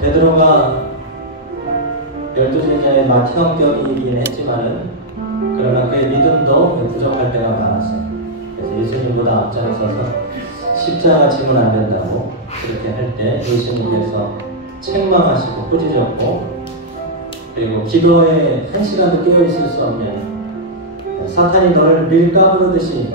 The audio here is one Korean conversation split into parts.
베드로가 12제자의 맏형격이긴 했지만은 그러나 그의 믿음도 부족할 때가 많았어요. 그래서 예수님보다 앞장서서 십자가 지면 안 된다고 그렇게 할 때 예수님께서 책망하시고 꾸짖었고, 그리고 기도에 한 시간도 깨어있을 수 없는, 사탄이 너를 밀가부르듯이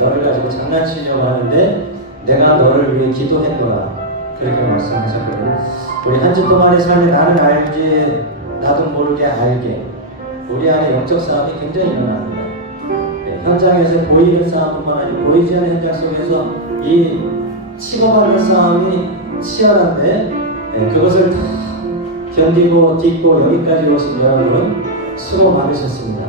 너를 가지고 장난치려고 하는데 내가 너를 위해 기도했노라, 그렇게 말씀하셨거든요. 우리 한 주 동안의 삶에 나는 알게 나도 모르게 알게 우리 안에 영적 싸움이 굉장히 일어납니다. 현장에서 보이는 싸움뿐만 아니고 보이지 않는 현장 속에서 이 치고받는 싸움이 치열한데, 그것을 다 견디고 딛고 여기까지 오신 여러분 수고 많으셨습니다.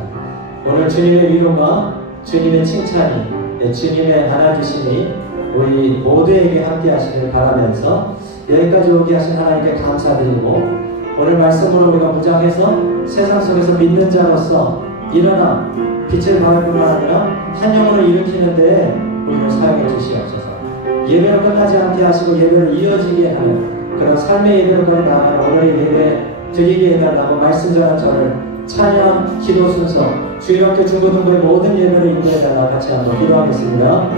오늘 주님의 위로가, 주님의 칭찬이, 주님의 안아주심이 우리 모두에게 함께 하시길 바라면서 여기까지 오게 하신 하나님께 감사드리고, 오늘 말씀으로 우리가 무장해서 세상 속에서 믿는 자로서 일어나 빛을 발할 뿐만 아니라 한 영혼을 일으키는 데에 우리를 사용해 주시옵소서. 예배로 끝나지 않게 하시고 예배를 이어지게 하는 그런 삶의 예배로까지 나아가는 오늘의 예배 드리게 해달라고 말씀 전한 저를 찬양, 기도 순서, 주일학교 중고등부의 모든 예배를 인도해달라 같이 한번 기도하겠습니다.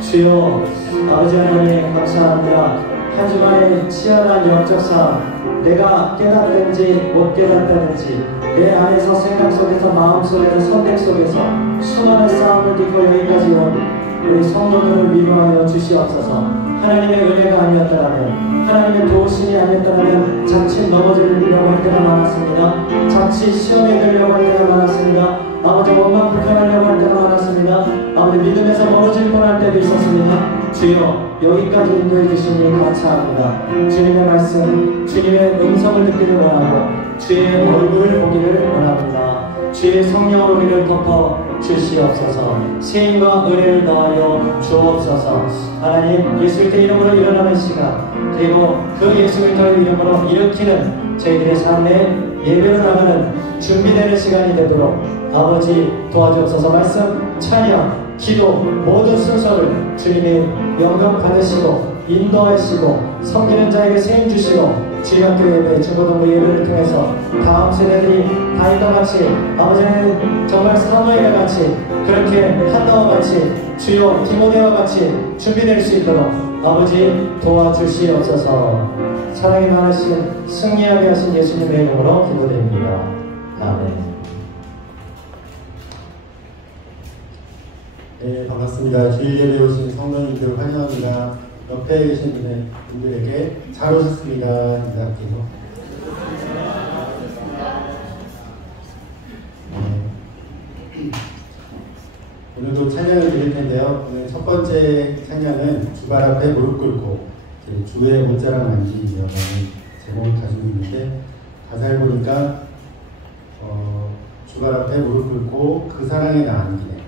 주여, 아버지 하나님 감사합니다. 한 주간의 치열한 영적 싸움, 내가 깨닫든지 못 깨닫다든지 내 안에서 생각 속에서 마음 속에서 선택 속에서 수많은 싸움을 딛고 여기까지 온 우리 성도들을 위로하여 주시옵소서. 하나님의 은혜가 아니었다면, 하나님의 도우심이 아니었다면 자칫 넘어지려고 할 때가 많았습니다. 자칫 시험에 들려고 할 때가 많았습니다. 아버지 원망 불평하려고 할 때가 많았습니다. 아버지 믿음에서 멀어질 뻔할 때도 있었습니다. 주여, 여기까지 인도해 주시니 감사합니다. 주님의 말씀, 주님의 음성을 듣기를 원하고 주의 얼굴을 보기를 원합니다. 주의 성령으로 우리를 덮어 주시옵소서. 세임과 은혜를 더하여 주옵소서. 하나님, 예수 그리스도의 이름으로 일어나는 시간, 그리고 그 예수 그리스도의 이름으로 일으키는 저희들의 삶에 예배로 나가는 준비되는 시간이 되도록 아버지 도와주옵소서. 말씀, 찬양, 기도 모든 순서를 주님이 영광 받으시고 인도하시고 섬기는 자에게 세임 주시고 주일학교 예배, 중고등부 예배를 통해서 다음 세대들이 다윗과 같이, 아버지는 정말 사무엘과 같이, 그렇게 한나와 같이, 주여 디모데와 같이 준비될 수 있도록 아버지 도와주시옵소서. 사랑이 많으신 승리하게 하신 예수님의 이름으로 기도드립니다. 아멘. 네, 반갑습니다. 주일 예배에 오신 성도님들 환영합니다. 옆에 계신 분들에게 잘 오셨습니다. 인사할게요. 네. 오늘도 찬양을 드릴 텐데요. 오늘 첫 번째 찬양은 주발 앞에 무릎 꿇고 주의 옷자락 만지이라는 제목을 가지고 있는데, 가사를 보니까 주발 앞에 무릎 꿇고 그 사랑에 나 안기네.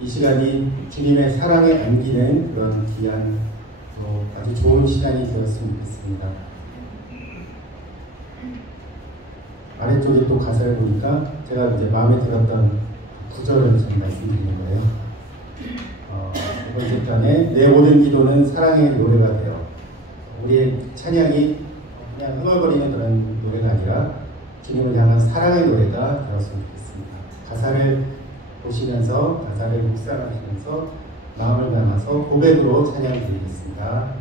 이 시간이 주님의 사랑에 안기는 그런 귀한 아주 좋은 시간이 되었으면 좋겠습니다. 아래쪽에 또 가사를 보니까 제가 이제 마음에 들었던 구절을 좀 말씀드리는 거예요. 이번 시간에 내 모든 기도는 사랑의 노래가 되어, 우리의 찬양이 그냥 흥얼거리는 그런 노래가 아니라 주님을 향한 사랑의 노래가 되었으면 좋겠습니다. 가사를 보시면서, 가사를 묵상하시면서 마음을 담아서 고백으로 찬양 드리겠습니다.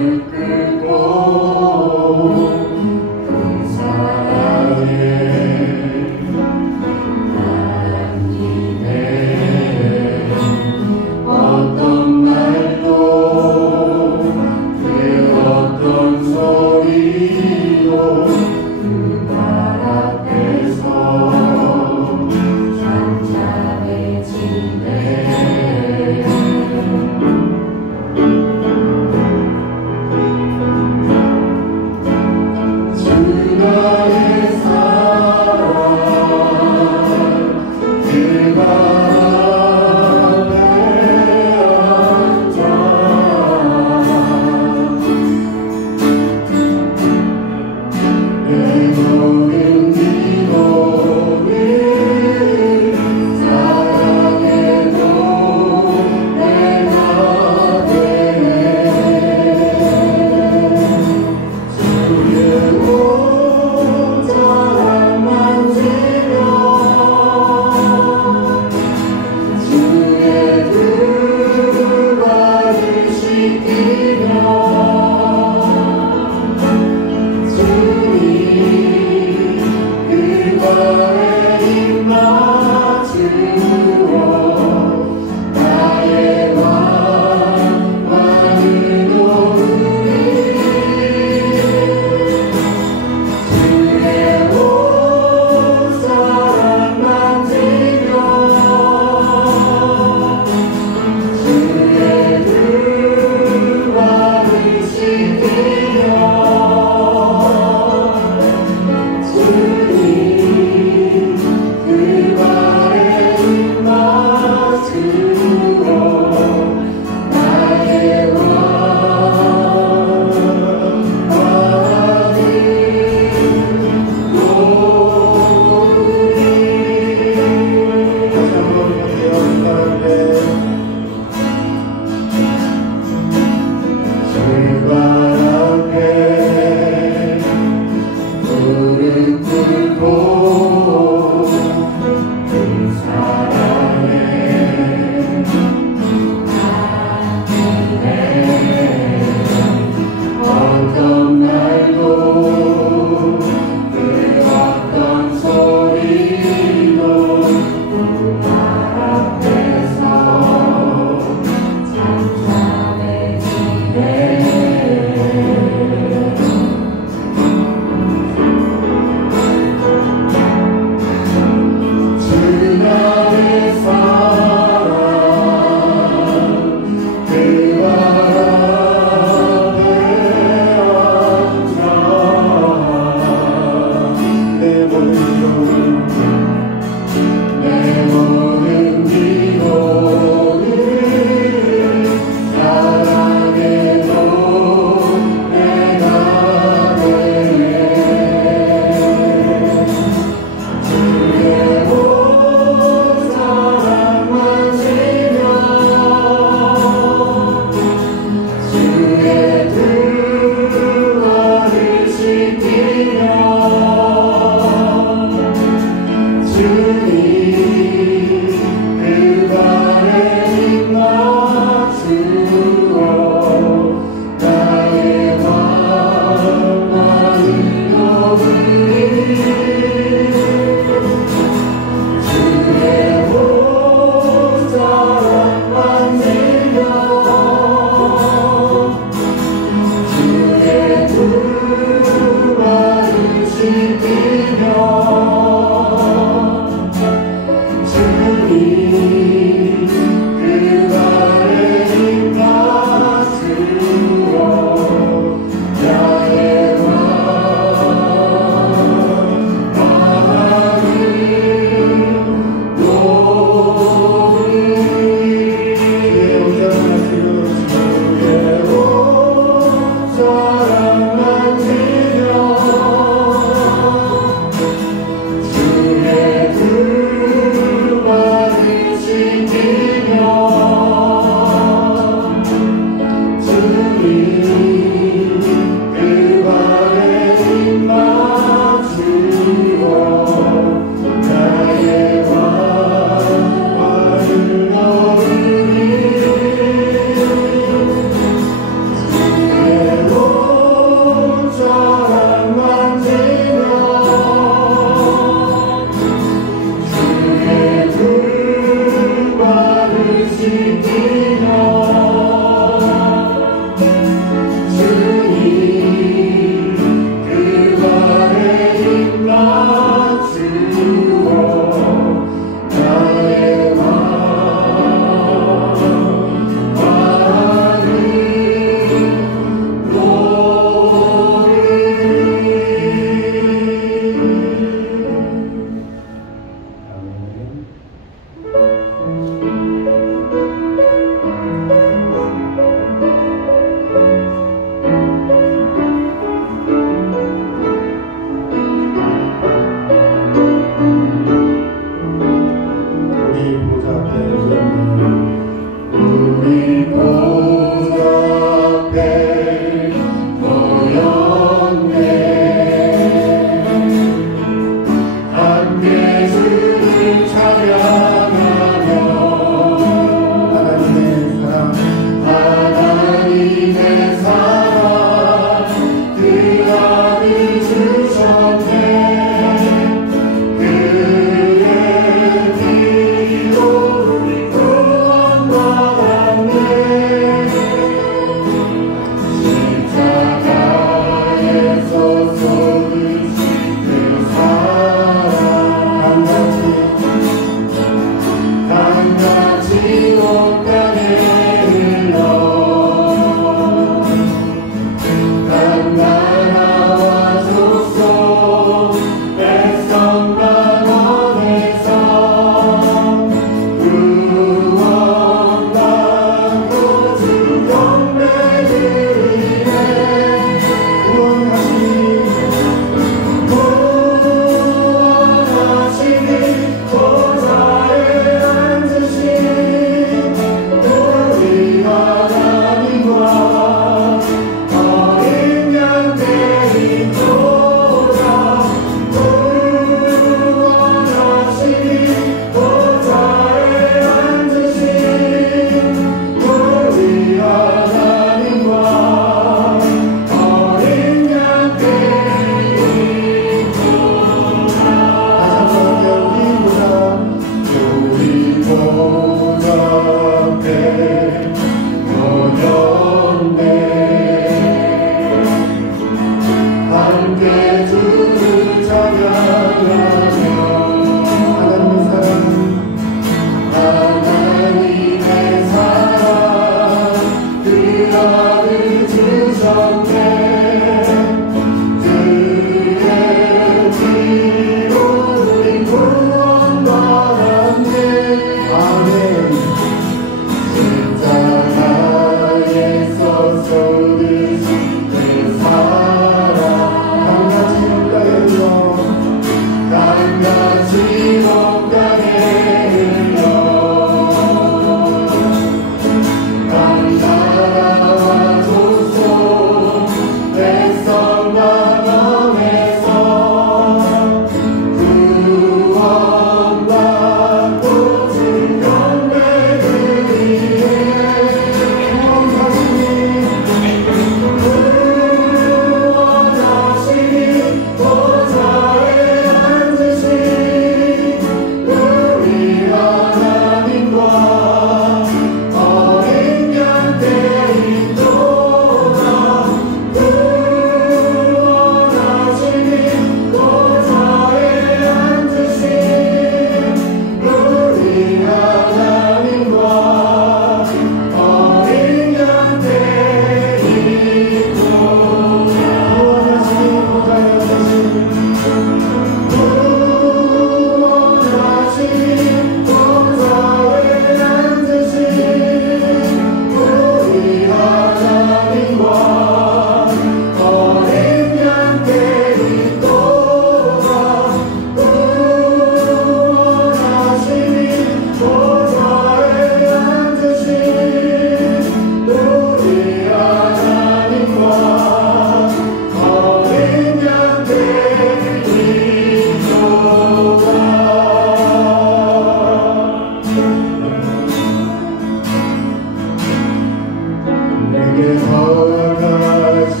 내게 허락하신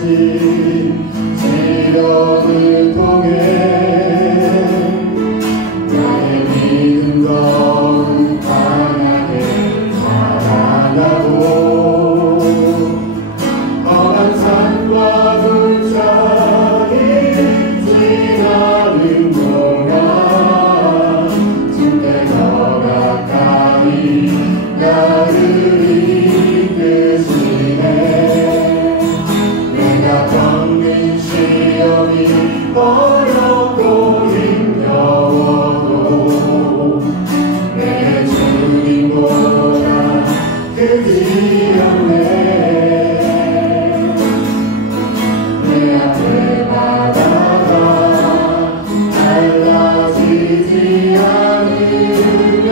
시련을 통해 나의 믿음 더욱 강하게 자라나고 험한 산과 불장이 지나는 동안 주께 더 가까이 나를 이끄시네. 내가 겪는 시험이 어렵고 힘겨워도 내 주님보다 크지 않네. 내 앞에 바다가 달라지지 않으며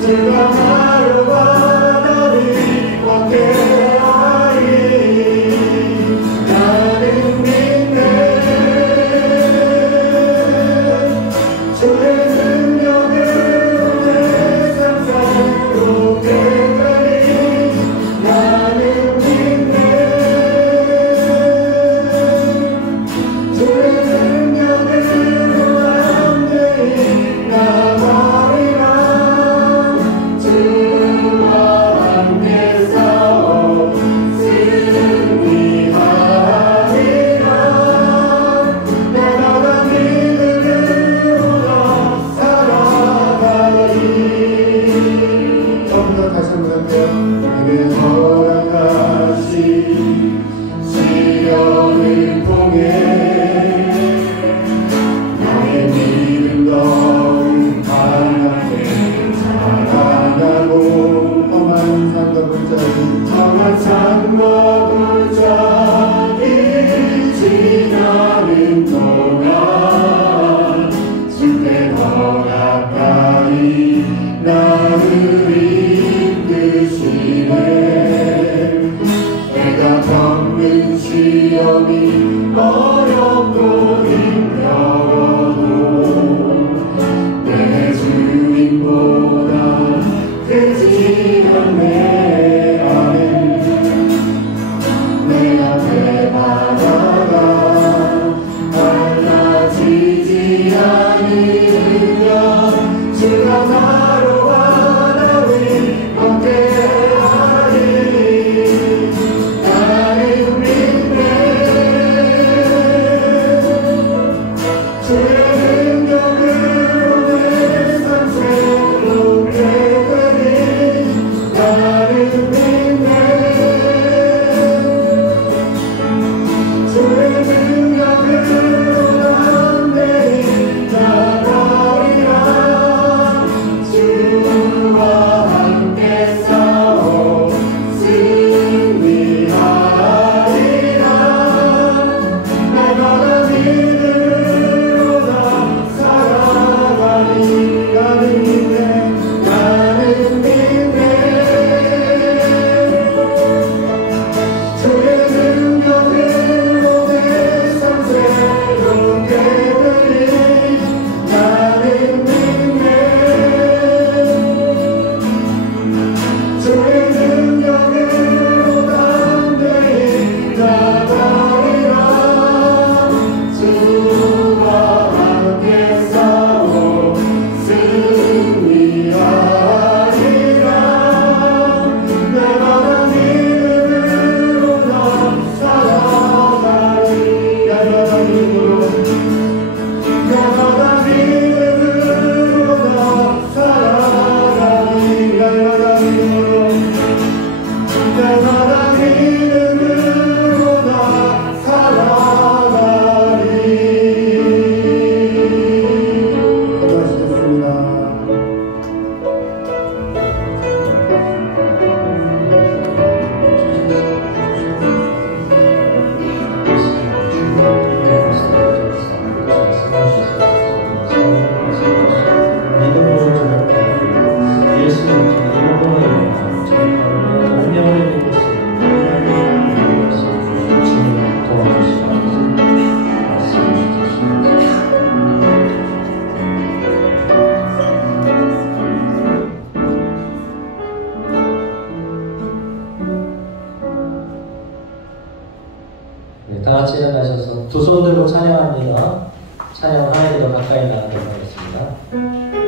주가 나로 바다를 함께하리. 나는 믿네. 주의 능력으로 내 삶 새롭게 되리. 나는 믿네. 주의 능력으로 완전히 나가리라. 주와 함께 싸워 승리하리라. 내가 다 믿음으로 살아가리. 처음부터 다시 한번 할게요. 내게 허락하신 시련을 통해 나의 믿음 더욱 강하게 자라나고 험한 산과 불장이 지나는 동안 주께 더 가까이 나를 이끄시네. 내가 겪는 시험이 어렵고 힘겨워도 내 주님보다 크지 않네. 아멘. 내 앞에 바다가 달라지지 않으며 주가 나로 바다를 함께하리. 나는 믿네. 주의 능력으로 내 삶 새롭게 되리. 나는 믿네. 주의 능력으로 완전히 나가리라. 주와 함께 싸워 승리하리라. 내가 다 믿음으로 나 살아가리. 나는 믿네. 나는 믿네. 주의 능력으로 내 삶 새롭게 되리. 나는 믿네. 주의 능력으로 담대히 나가리라. 주와 함께 싸워 승리하리라. 내가 다 믿음으로 나 살아가리. 내가 다 믿음으로 나 살아가리. 내가 다 믿음으로 나 살아가리. 고맙습니다. 예수님 이름으로 안녕을 다 같이 일어나셔서 두 손 들고 찬양합니다. 찬양 하나님께 더 가까이 나가도록 하겠습니다.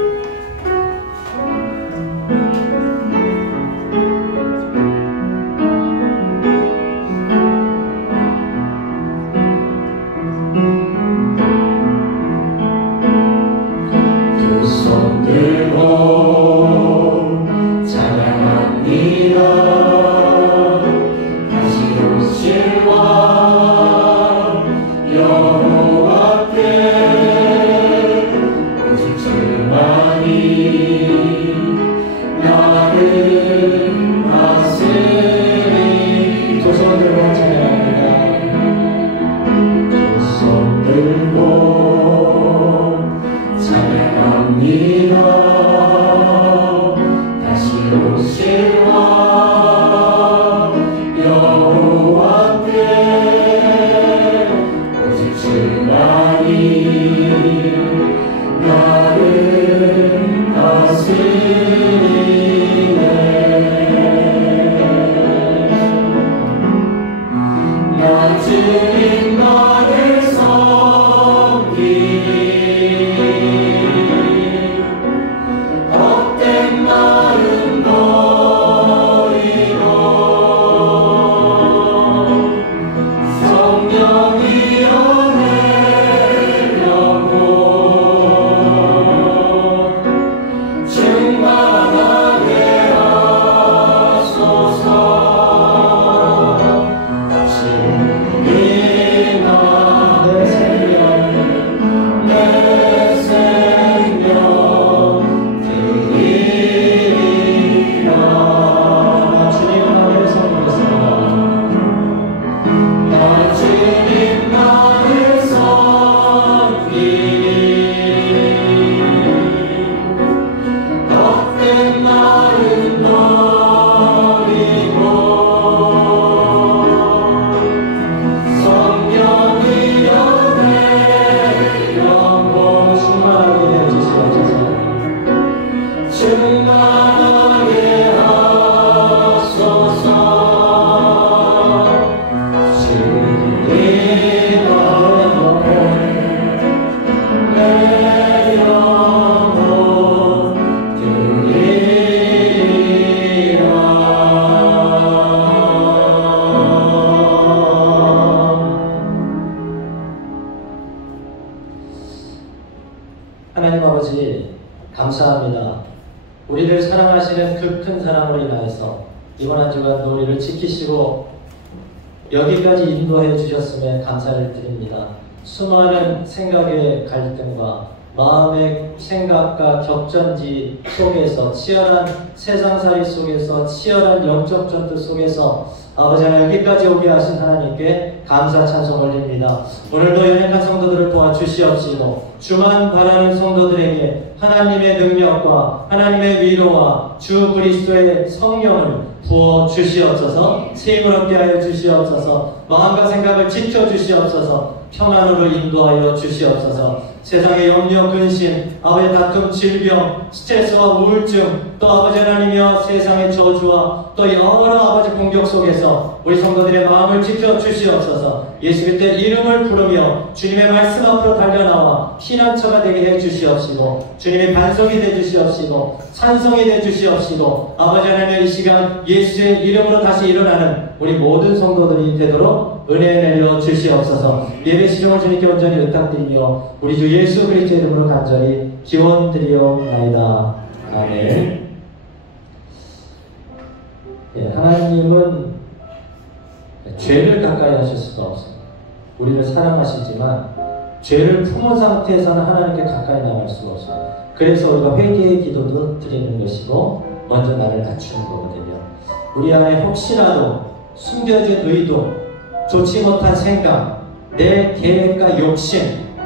하나님 아버지 감사합니다. 우리를 사랑하시는 그 큰 사랑으로 인하여서 이번 한 주간도 우리를 지키시고 여기까지 인도해 주셨음에 감사를 드립니다. 수많은 생각의 갈등과 마음의 생각과 격전지 속에서 치열한 세상살이 속에서 치열한 영적 전투 속에서 아버지 하나님 여기까지 오게 하신 하나님께 감사 찬송 올립니다. 오늘도 연약한 성도들을 도와주시옵시고 주만 바라는 성도들에게 하나님의 능력과 하나님의 위로와 주 그리스도의 성령을 부어 주시옵소서. 세임을 얻게 하여 주시옵소서. 마음과 생각을 지켜 주시옵소서. 평안으로 인도하여 주시옵소서. 세상의 염려, 근심, 아버지 다툼, 질병, 스트레스와 우울증, 또 아버지 하나님이여 세상의 저주와 또 여러 아버지 공격 속에서 우리 성도들의 마음을 지켜 주시옵소서. 예수 그리스도의 이름을 부르며 주님의 말씀 앞으로 달려나와 피난처가 되게 해 주시옵시고 주님의 반석이 되 주시옵시고 찬송이 되 주시옵시고 아버지 하나님 이 시간 예수의 이름으로 다시 일어나는 우리 모든 성도들이 되도록 은혜 내려 주시옵소서. 예배 시종을 주님께 온전히 의탁드리며 우리 주 예수 그리스도의 이름으로 간절히 기원드리옵나이다. 아멘. 하나님은 죄를 가까이 하실 수가 없어요. 우리를 사랑하시지만 죄를 품은 상태에서는 하나님께 가까이 나갈 수가 없어요. 그래서 우리가 회개의 기도도 드리는 것이고 먼저 나를 갖추는 거거든요. 우리 안에 혹시라도 숨겨진 의도, 좋지 못한 생각, 내 계획과 욕심,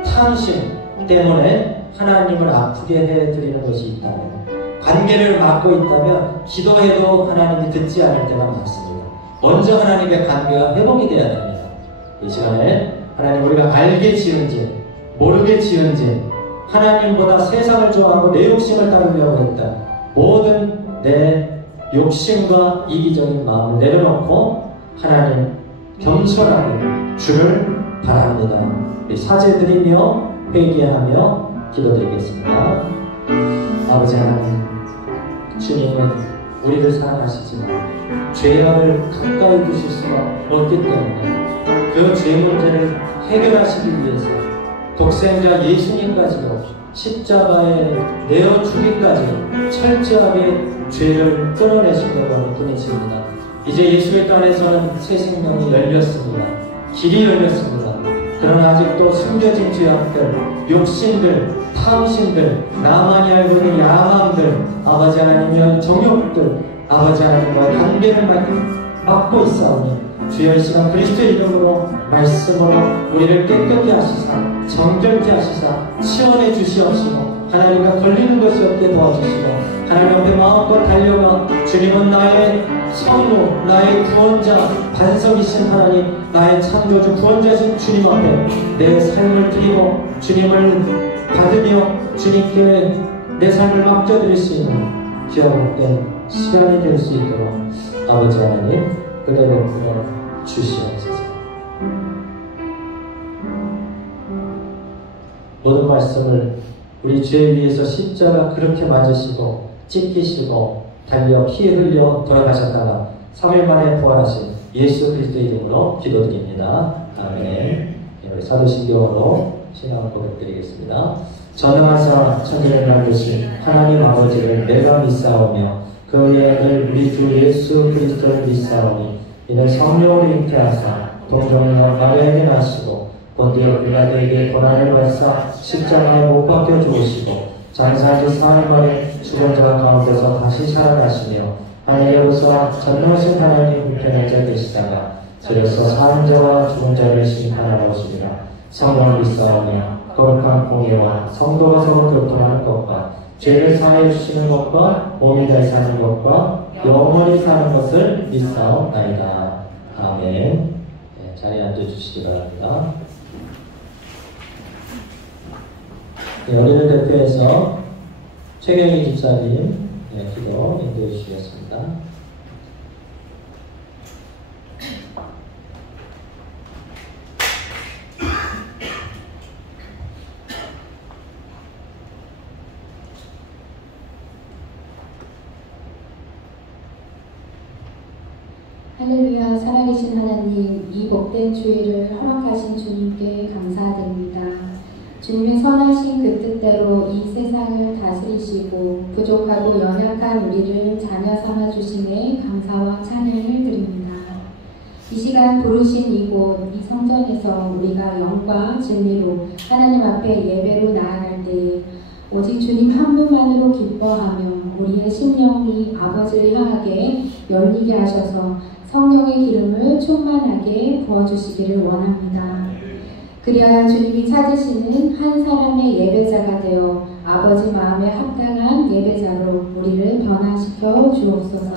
탐심 때문에 하나님을 아프게 해드리는 것이 있다면, 관계를 막고 있다면 기도해도 하나님이 듣지 않을 때가 많습니다. 먼저 하나님의 관계가 회복이 돼야 됩니다. 이 시간에 하나님 우리가 알게 지은지 모르게 지은지 하나님보다 세상을 좋아하고 내 욕심을 따르려고 했다. 모든 내 욕심과 이기적인 마음을 내려놓고 하나님 겸손하게 주를 바랍니다. 우리 사죄드리며 회개하며 기도드리겠습니다. 아버지 하나님, 주님은 우리를 사랑하시지만 죄악을 가까이 두실 수가 없기 때문에 그 죄 문제를 해결하시기 위해서 독생자 예수님까지도 십자가에 내어 주기까지 철저하게 죄를 끊어내시려고 하는 분이십니다. 이제 예수의 땅에서는 새 생명이 열렸습니다. 길이 열렸습니다. 그러나 아직도 숨겨진 죄악들, 욕심들, 탐심들, 나만이 알고 있는 야망들, 아버지 하나님의 정욕들, 아버지 하나님과의 관계를 막고 있사오니 주여 이 시간 그리스도의 이름으로 말씀으로 우리를 깨끗게 하시사 정결케 하시사 치원해 주시옵시고 하나님과 걸리는 것이 없게 도와주시고 하나님 앞에 마음껏 달려가 주님은 나의 성루, 나의 구원자, 반석이신 하나님, 나의 창조주, 구원자신 주님 앞에 내 삶을 드리고 주님을 받으며 주님께 내 삶을 맡겨드릴 수 있는 귀하복된 시간이 될 수 있도록 아버지 하나님 은혜로 부어 주시옵소서. 모든 말씀을 우리 죄 위에서 십자가 그렇게 맞으시고 찢기시고 달려 피 흘려 돌아가셨다가 3일 만에 부활하신 예수 그리스도의 이름으로 기도드립니다. 아멘. 우리 사도신경으로 신앙을 고백드리겠습니다. 전능하사 천지를 만드신 하나님 아버지를 내가 믿사오며 그의 아들 우리 주 예수 그리스도를 믿사오니 이는 성령으로 잉태하사 동정녀 마리아에게 나시고 본디오 빌라도에게 고난을 받사 십자가에 못 박혀 죽으시고 장사하기 4일 만에 죽은 자 가운데서 다시 살아나시며 하늘에로서 전능하신 하나님 우편에 앉아 계시다가 저로서 사는 자와 죽은 자를 심판하러 오시리라. 성령을 믿사오며 거룩한 공예와 성도가 서로 교통하는 것과 죄를 사하여 주시는 것과 몸이 다시 사는 것과 영원히 사는 것을 믿사옵나이다. 아멘. 네, 자리에 앉아주시기 바랍니다. 네, 우리를 대표해서 최경희 집사님 기도 인도해 주시겠습니다. 할렐루야. 살아계신 하나님, 이 복된 주일을 허락하신 주님께 감사드립니다. 주님의 선하신 그 뜻대로 이 세상을 다스리시고 부족하고 연약한 우리를 자녀 삼아 주심에 감사와 찬양을 드립니다. 이 시간 부르신 이곳 이 성전에서 우리가 영과 진리로 하나님 앞에 예배로 나아갈 때에 오직 주님 한 분만으로 기뻐하며 우리의 심령이 아버지를 향하게 열리게 하셔서 성령의 기름을 충만하게 부어주시기를 원합니다. 그리하여 주님이 찾으시는 한 사람의 예배자가 되어 아버지 마음에 합당한 예배자로 우리를 변화시켜 주옵소서.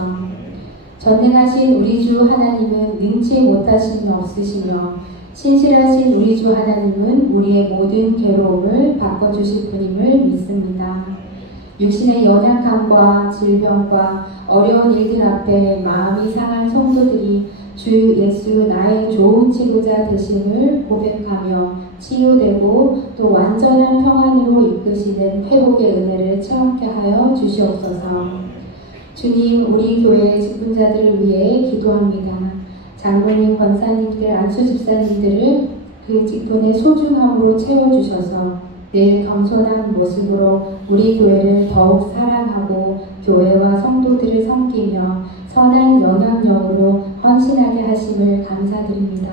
전능하신 우리 주 하나님은 능치 못하심이 없으시며 신실하신 우리 주 하나님은 우리의 모든 괴로움을 바꿔주실 분임을 믿습니다. 육신의 연약함과 질병과 어려운 일들 앞에 마음이 상한 성도들이 주 예수 나의 좋은 치료자 되심을 고백하며 치유되고 또 완전한 평안으로 이끄시는 회복의 은혜를 체험케 하여 주시옵소서. 주님, 우리 교회의 직분자들을 위해 기도합니다. 장로님, 권사님들, 안수집사님들을 그 직분의 소중함으로 채워주셔서 늘 겸손한 모습으로 우리 교회를 더욱 사랑하고 교회와 성도들을 섬기며 선한 영향력으로 헌신하게 하심을 감사드립니다.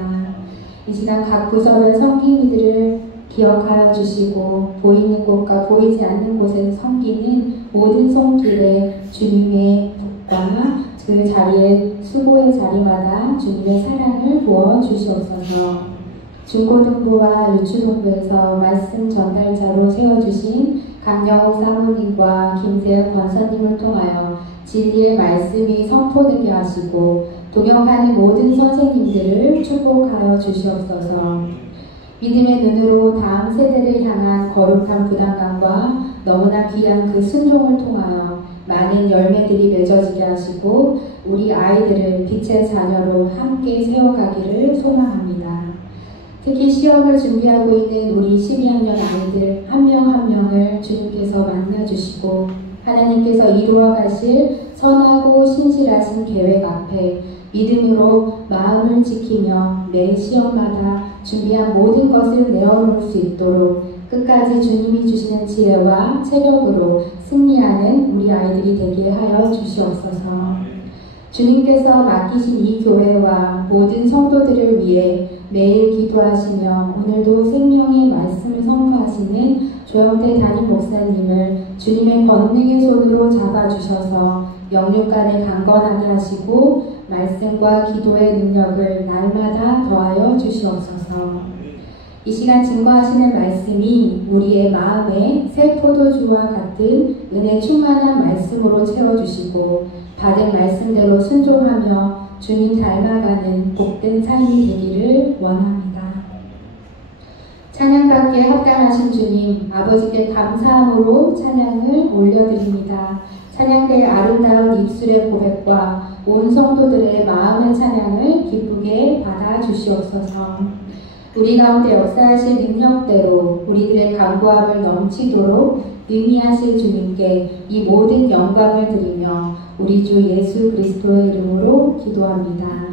이 시간 각 구석의 섬김이들을 기억하여 주시고 보이는 곳과 보이지 않는 곳에서 섬기는 모든 손길에 주님의 복과 그 자리에 수고의 자리마다 주님의 사랑을 부어 주시옵소서. 중고등부와 유치동부에서 말씀 전달자로 세워주신 강영옥 사모님과 김세현 권사님을 통하여 진리의 말씀이 선포되게 하시고 동역하는 모든 선생님들을 축복하여 주시옵소서. 믿음의 눈으로 다음 세대를 향한 거룩한 부담감과 너무나 귀한 그 순종을 통하여 많은 열매들이 맺어지게 하시고 우리 아이들을 빛의 자녀로 함께 세워가기를 소망합니다. 특히 시험을 준비하고 있는 우리 12학년 아이들 한 명 한 명을 주님께서 만나주시고 하나님께서 이루어 가실 선하고 신실하신 계획 앞에 믿음으로 마음을 지키며 매 시험마다 준비한 모든 것을 내어놓을 수 있도록 끝까지 주님이 주시는 지혜와 체력으로 승리하는 우리 아이들이 되게 하여 주시옵소서. 주님께서 맡기신 이 교회와 모든 성도들을 위해 매일 기도하시며 오늘도 생명의 말씀을 선포하시는 조영태 담임 목사님을 주님의 권능의 손으로 잡아주셔서 영육간에 강건하게 하시고 말씀과 기도의 능력을 날마다 더하여 주시옵소서. 이 시간 증거하시는 말씀이 우리의 마음에 새 포도주와 같은 은혜 충만한 말씀으로 채워주시고 받은 말씀대로 순종하며 주님 닮아가는 복된 삶이 되기를 원합니다. 찬양받기에 합당하신 주님, 아버지께 감사함으로 찬양을 올려드립니다. 찬양대의 아름다운 입술의 고백과 온 성도들의 마음의 찬양을 기쁘게 받아주시옵소서. 우리 가운데 역사하실 능력대로 우리들의 간구함을 넘치도록 능히하실 주님께 이 모든 영광을 드리며 우리 주 예수 그리스도의 이름으로 기도합니다.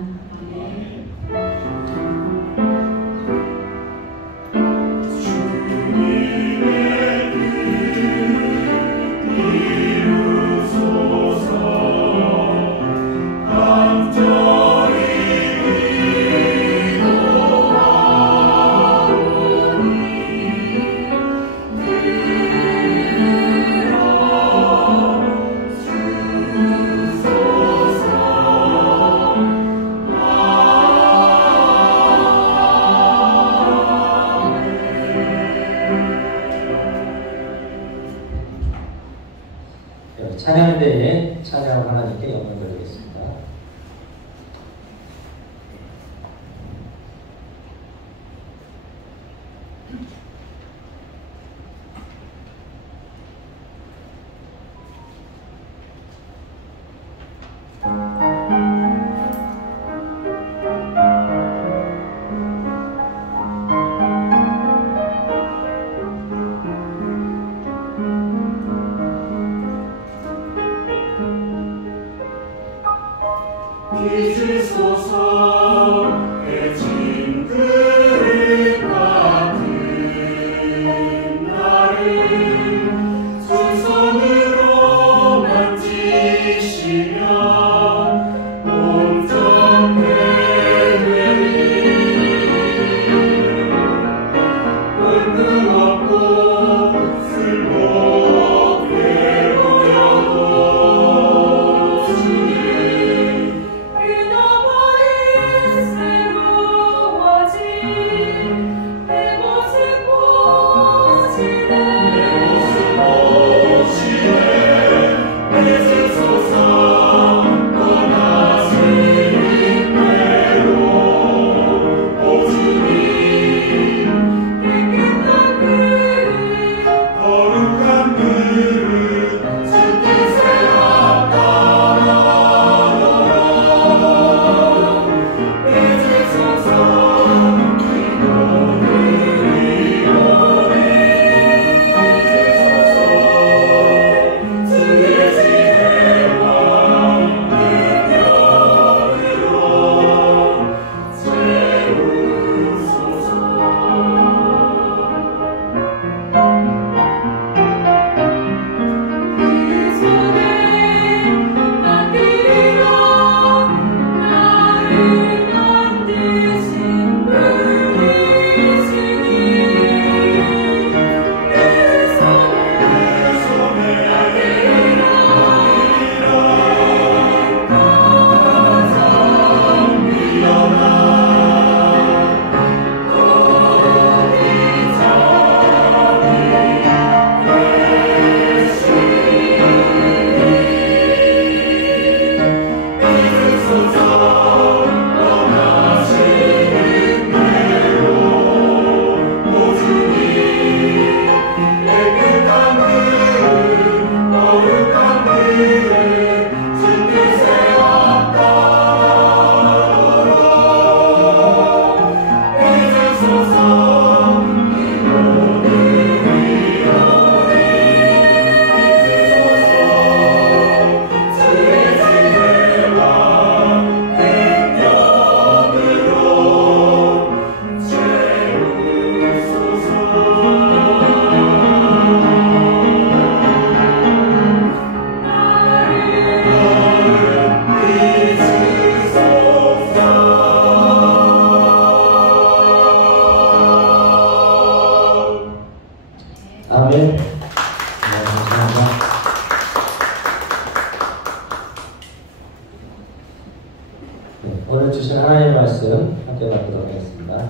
하나님의 말씀 함께 받도록 하겠습니다.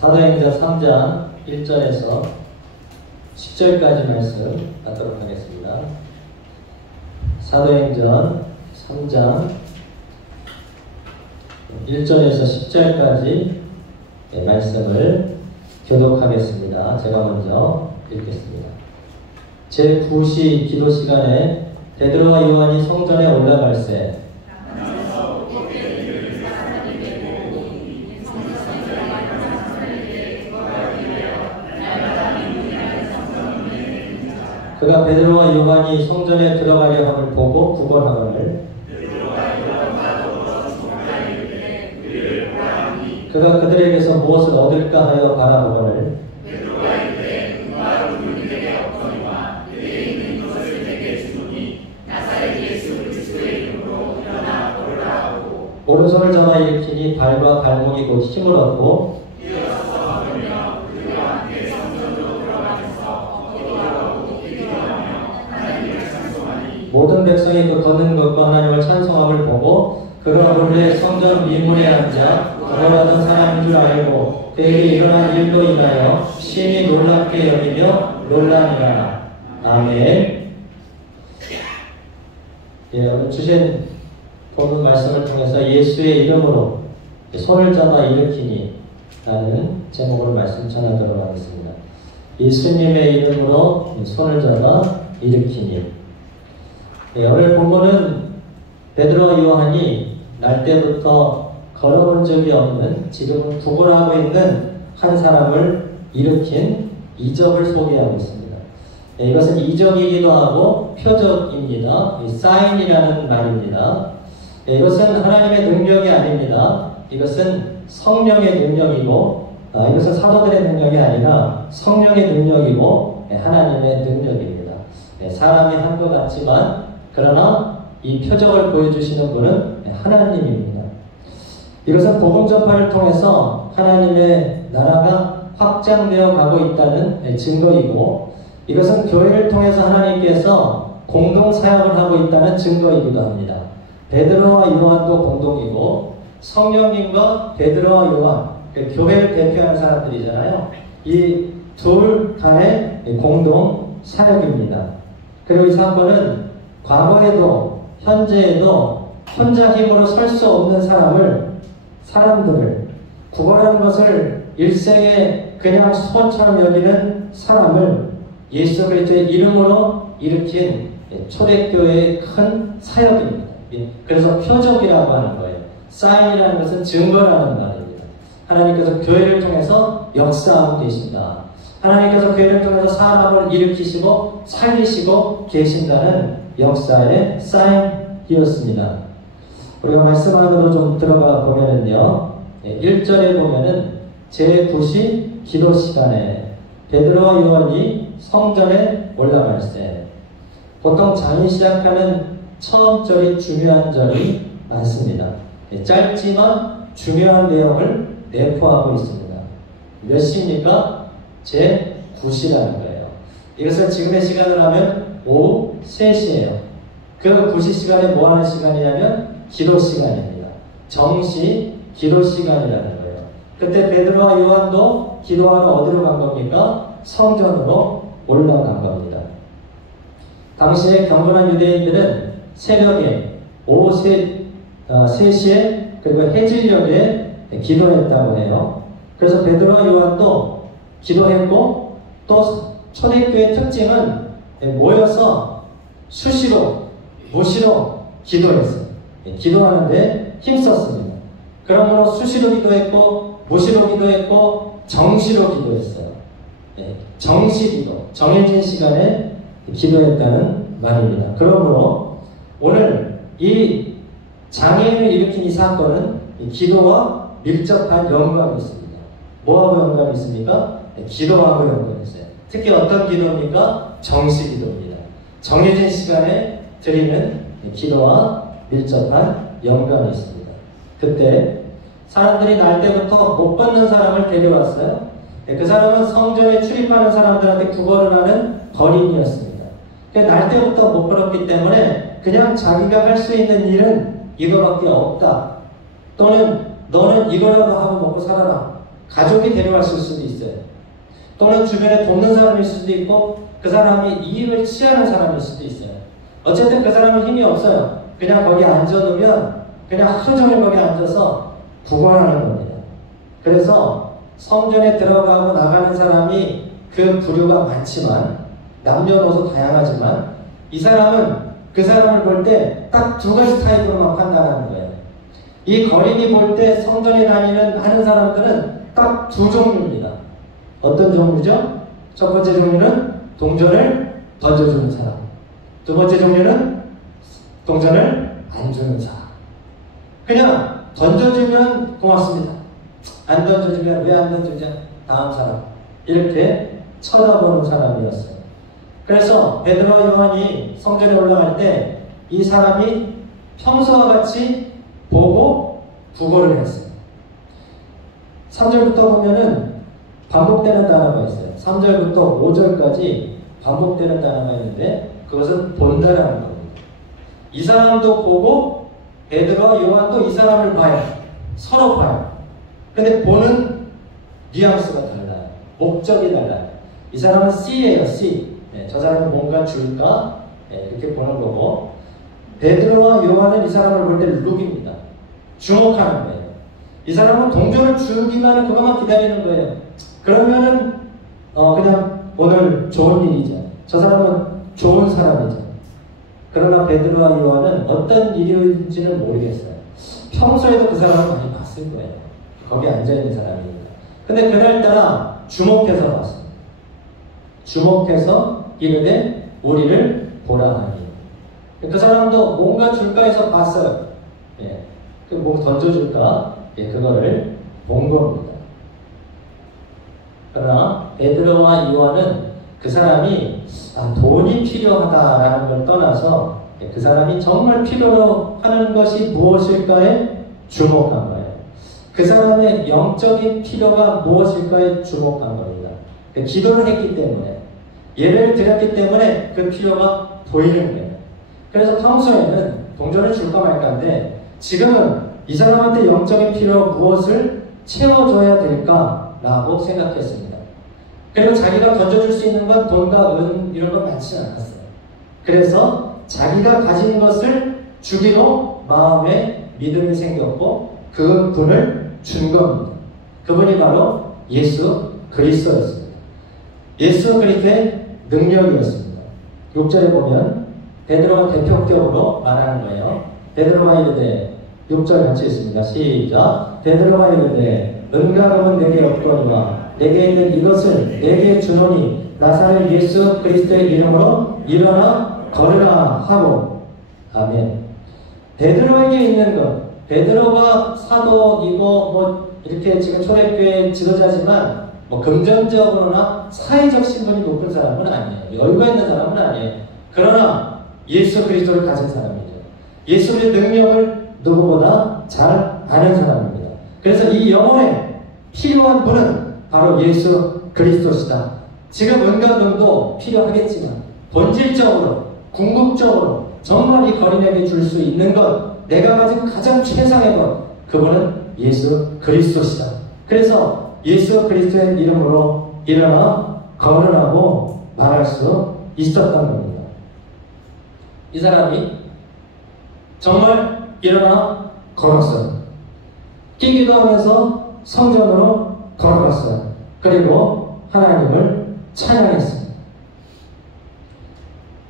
사도행전 3장 1절에서 10절까지 말씀 받도록 하겠습니다. 사도행전 3장 1절에서 10절까지 말씀을 교독하겠습니다. 제가 먼저 읽겠습니다. 제9시 기도 시간에 베드로와 요한이 성전에 올라갈새 그가 베드로와 요한이 성전에 들어가려 함을 보고 구걸하거늘 그가 그들에게서 무엇을 얻을까 하여 바라보거늘 오른손을 잡아 일으키니 발과 발목이 곧 힘을 얻고 모든 백성이 그 걷는 것과 하나님을 찬송함을 보고 그가 본래 성전 미문에 앉아 기도하던 사람인 줄 알고 그에게 일어난 일로 인하여 심히 놀랍게 여기며 놀라니라. 아멘. 오늘 주신 본문 말씀을 통해서 예수의 이름으로 손을 잡아 일으키니 라는 제목으로 말씀 전하도록 하겠습니다. 예수님의 이름으로 손을 잡아 일으키니. 오늘 본문은 베드로와 요한이 날 때부터 걸어본 적이 없는 지금은 구걸하고 있는 한 사람을 일으킨 이적을 소개하고 있습니다. 이것은 이적이기도 하고 표적입니다. 사인이라는 말입니다. 이것은 하나님의 능력이 아닙니다. 이것은 성령의 능력이고 이것은 사도들의 능력이 아니라 성령의 능력이고 하나님의 능력입니다. 사람이 한 것 같지만 그러나 이 표적을 보여주시는 분은 하나님입니다. 이것은 복음 전파를 통해서 하나님의 나라가 확장되어 가고 있다는 증거이고 이것은 교회를 통해서 하나님께서 공동 사역을 하고 있다는 증거이기도 합니다. 베드로와 요한도 공동이고 성령님과 베드로와 요한, 교회를 대표하는 사람들이잖아요. 이 둘 간의 공동 사역입니다. 그리고 이 사건은 과거에도 현재에도 혼자 힘으로 설 수 없는 사람들을 구걸하는 것을 일생에 그냥 소원처럼 여기는 사람을 예수 그리스도의 이름으로 일으킨 초대교회의 큰 사역입니다. 그래서 표적이라고 하는 거예요. 사인이라는 것은 증거라는 말입니다. 하나님께서 교회를 통해서 역사하고 계신다. 하나님께서 교회를 통해서 사람을 일으키시고 살리시고 계신다는 역사의 사인이었습니다. 우리가 말씀 안으로 좀 들어가 보면은요, 1절에 보면은 제9시 기도 시간에 베드로와 요한이 성전에 올라갈새. 보통 장이 시작하는 처음 절이 중요한 절이 많습니다. 짧지만 중요한 내용을 내포하고 있습니다. 몇 시입니까? 제9시라는 거예요. 이것을 지금의 시간을 하면 오후 3시예요. 그 9시 시간에 뭐 하는 시간이냐면 기도 시간입니다. 정시 기도 시간이라는 거예요. 그때 베드로와 요한도 기도하러 어디로 간 겁니까? 성전으로 올라간 겁니다. 당시에 경건한 유대인들은 새벽에 오후 3시에 그리고 해질녘에 기도했다고 해요. 그래서 베드로와 요한도 기도했고 또 초대교회 특징은 모여서 수시로 무시로 기도했어요. 기도하는데 힘썼습니다. 그러므로 수시로 기도했고 무시로 기도했고 정시로 기도했어요. 정시기도, 정해진 시간에 기도했다는 말입니다. 그러므로 오늘 이 장애인을 일으킨 이 사건은 기도와 밀접한 연관이 있습니다. 뭐하고 연관이 있습니까? 기도하고 연관이 있어요. 특히 어떤 기도입니까? 정시기도입니다. 정해진 시간에 드리는 기도와 밀접한 연관이 있습니다. 그때 사람들이 날 때부터 못 걷는 사람을 데려왔어요. 그 사람은 성전에 출입하는 사람들한테 구걸을 하는 거린이었습니다. 날 때부터 못 걸었기 때문에 그냥 자기가 할 수 있는 일은 이거밖에 없다. 또는 너는 이거라도 하고 먹고 살아라. 가족이 데려왔을 수도 있어요. 또는 주변에 돕는 사람일 수도 있고 그 사람이 이익을 취하는 사람일 수도 있어요. 어쨌든 그 사람은 힘이 없어요. 그냥 거기 앉아놓으면 그냥 하루 종일 거기 앉아서 구걸하는 겁니다. 그래서 성전에 들어가고 나가는 사람이 그 부류가 많지만 남녀노소 다양하지만 이 사람은 그 사람을 볼 때 딱 두 가지 타입으로만 판단하는 거예요. 이 거린이 볼 때 성전에 하는 사람들은 딱 두 종류입니다. 어떤 종류죠? 첫 번째 종류는 동전을 던져주는 사람. 두 번째 종류는 동전을 안 주는 사람. 그냥 던져주면 고맙습니다. 안 던져주면 왜 안 던져주냐? 다음 사람. 이렇게 쳐다보는 사람이었어요. 그래서 베드로와 요한이 성전에 올라갈 때 이 사람이 평소와 같이 보고 구걸을 했어요. 3절부터 보면은 반복되는 단어가 있어요. 3절부터 5절까지 반복되는 단어가 있는데 그것은 본다라는 겁니다. 이 사람도 보고 베드로와 요한도 이 사람을 봐요. 서로 봐요. 근데 보는 뉘앙스가 달라요. 목적이 달라요. 이 사람은 C예요. C. 네, 저 사람은 뭔가 줄까? 네, 이렇게 보는 거고 베드로와 요한은 이 사람을 볼 때 룩입니다. 주목하는 거예요. 이 사람은 동전을 주기만 하면 그것만 기다리는 거예요. 그러면은 그냥 오늘 좋은 일이죠. 저 사람은 좋은 사람이죠. 그러나 베드로와 요한은 어떤 일인지는 모르겠어요. 평소에도 그 사람을 많이 봤을 거예요. 거기 앉아있는 사람이니까. 근데 그날따라 주목해서 봤어요. 주목해서 이르되 우리를 보라 하니. 그 사람도 뭔가 줄까 해서 봤어요. 예. 뭐 던져줄까? 예, 그거를 본 겁니다. 그러나 베드로와 요한은 그 사람이 돈이 필요하다라는 걸 떠나서 그 사람이 정말 필요로 하는 것이 무엇일까에 주목한 거예요. 그 사람의 영적인 필요가 무엇일까에 주목한 겁니다. 기도를 했기 때문에 예배를 드렸기 때문에 그 필요가 보이는 거예요. 그래서 평소에는 동전을 줄까 말까인데 지금은 이 사람한테 영적인 필요 무엇을 채워줘야 될까라고 생각했습니다. 그리고 자기가 던져줄 수 있는 건 돈과 은 이런 건 많지는 않았어요. 그래서 자기가 가진 것을 주기로 마음에 믿음이 생겼고 그 분을 준 겁니다. 그분이 바로 예수 그리스도였습니다. 예수 그리스도의 능력이었습니다. 6절에 보면 베드로가 대표격으로 말하는 거예요. 베드로가 이르되 6절 같이 있습니다. 시작. 베드로가 이르되 은과 금은 내게 없거니와 내게 있는 이것을 내게 주노니 나사렛 예수 그리스도의 이름으로 일어나 걸으라 하고. 아멘. 베드로에게 있는 것, 베드로가 사도이고 뭐 이렇게 지금 초대교회 지도자지만 뭐 금전적으로나 사회적 신분이 높은 사람은 아니에요. 여유가 있는 사람은 아니에요. 그러나 예수 그리스도를 가진 사람이죠. 예수의 능력을 누구보다 잘 아는 사람입니다. 그래서 이 영혼에 필요한 분은 바로 예수 그리스도시다. 지금 은과 금도 필요하겠지만 본질적으로 궁극적으로 정말 이 거린에게 줄 수 있는 것, 내가 가진 가장 최상의 것, 그분은 예수 그리스도시다. 그래서 예수 그리스도의 이름으로 일어나 거론하고 말할 수 있었던 겁니다. 이 사람이 정말 일어나 걸었어요. 뛰기도 하면서 성전으로 걸어갔어요. 그리고 하나님을 찬양했습니다.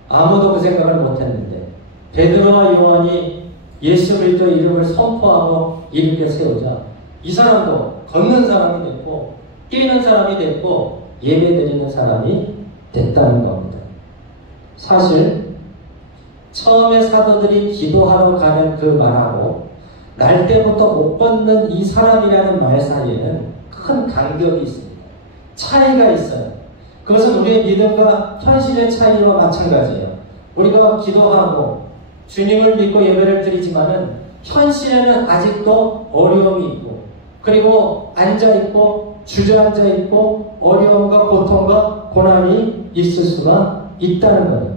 아무도 그 생각을 못했는데 베드로와 요한이 예수 그리스도의 이름을 선포하고 일으켜 세우자 이 사람도 걷는 사람이 됐고 뛰는 사람이 됐고 예배드리는 사람이 됐다는 겁니다. 사실 처음에 사도들이 기도하러 가는 그 말하고 날 때부터 못 걷는 이 사람이라는 말 사이에는 큰 간격이 있습니다. 차이가 있어요. 그것은 우리의 믿음과 현실의 차이와 마찬가지예요. 우리가 기도하고 주님을 믿고 예배를 드리지만은 현실에는 아직도 어려움이 있고 그리고 앉아있고 주저앉아있고 어려움과 고통과 고난이 있을 수가 있다는 거예요.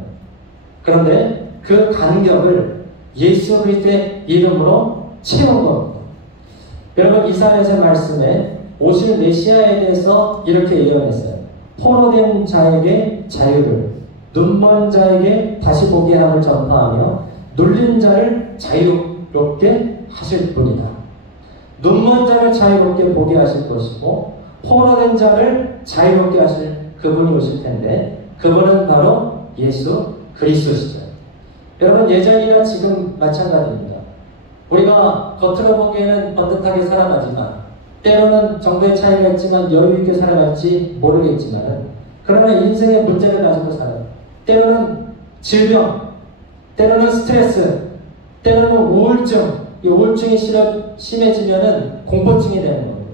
그런데 그 간격을 예수 그리스도의 이름으로 채운 겁니다. 여러분 이사야서의 말씀에 오실 메시아에 대해서 이렇게 예언했어요. 포로된 자에게 자유를, 눈먼 자에게 다시 보게 함을 전파하며 눌린 자를 자유롭게 하실 분이다. 눈먼 자를 자유롭게 보게 하실 것이고 포로된 자를 자유롭게 하실 그분이 오실 텐데 그분은 바로 예수 그리스도시죠. 여러분 예전이나 지금 마찬가지입니다. 우리가 겉으로 보기에는 번듯하게 살아가지만 때로는 정도의 차이가 있지만 여유있게 살아갈지 모르겠지만 그러나 인생의 문제를 가지고 살아요. 때로는 질병, 때로는 스트레스, 때로는 우울증, 이 우울증이 심해지면은 공포증이 되는 겁니다.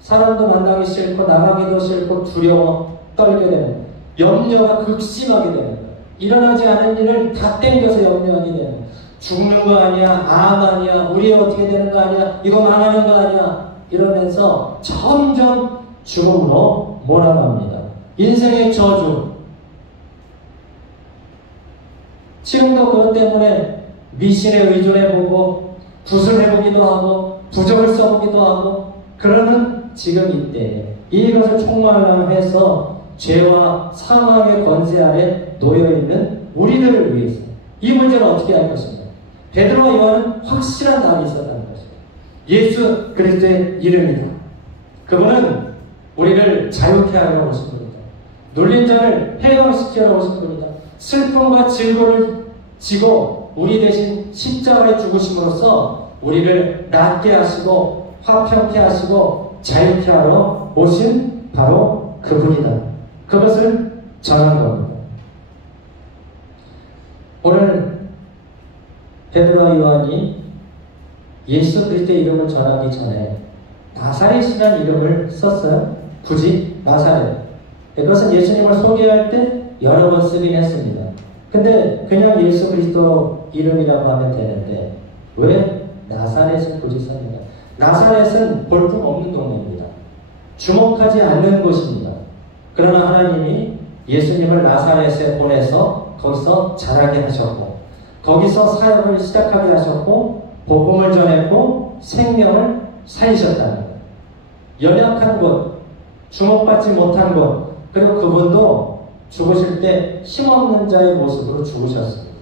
사람도 만나기 싫고 나가기도 싫고 두려워 떨게 되는, 염려가 극심하게 되는 거예요. 일어나지 않은 일을 다 땡겨서 염려하게 되는 거예요. 죽는 거 아니야, 암 아니야, 우리 어떻게 되는 거 아니야, 이거 망하는 거 아니야 이러면서 점점 죽음으로 몰아갑니다. 인생의 저주. 지금도 그것 때문에 미신에 의존해보고 붓을 해보기도 하고 부적을 써보기도 하고 그러는 지금 이때 이것을 총괄해서 죄와 사망의 권세 아래 놓여있는 우리들을 위해서 이 문제를 어떻게 할 것인가. 베드로와 요한은 확실한 답이 있었다는 것입니다. 예수 그리스도의 이름이다. 그분은 우리를 자유케 하려고 오신 분이다. 눌린 자를 해방시키려고 오신 분이다. 슬픔과 즐거움을 지고 우리 대신 십자가에 죽으심으로써 우리를 낫게 하시고 화평케 하시고 자유케 하러 오신 바로 그분이다. 그것을 전한 겁니다. 오늘 베드로와 요한이 예수 그리스도의 이름을 전하기 전에 나사렛이라는 이름을 썼어요. 굳이 나사렛. 그것은 예수님을 소개할 때 여러 번 쓰긴 했습니다. 근데 그냥 예수 그리스도 이름이라고 하면 되는데 왜 나사렛을 굳이 씁니까? 나사렛은 볼품 없는 동네입니다. 주목하지 않는 곳입니다. 그러나 하나님이 예수님을 나사렛에 보내서 거기서 자라게 하셨고 거기서 사역을 시작하게 하셨고 복음을 전했고 생명을 살리셨다는 거예요. 연약한 곳, 주목받지 못한 곳, 그리고 그분도 죽으실 때 힘없는 자의 모습으로 죽으셨습니다.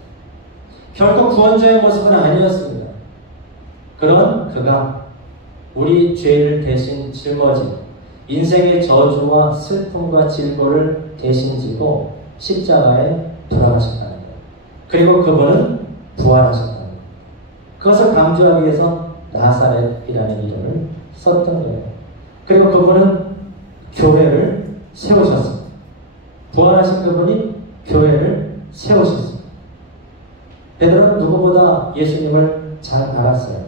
결코 구원자의 모습은 아니었습니다. 그런 그가 우리 죄를 대신 짊어진 인생의 저주와 슬픔과 질고를 대신 지고 십자가에 돌아가셨다는 거예요. 그리고 그분은 부활하셨다는 거예요. 그것을 강조하기 위해서 나사렛이라는 이름을 썼던 거예요. 그리고 그분은 교회를 세우셨습니다. 부활하신 그분이 교회를 세우셨습니다. 베드로는 누구보다 예수님을 잘 알았어요.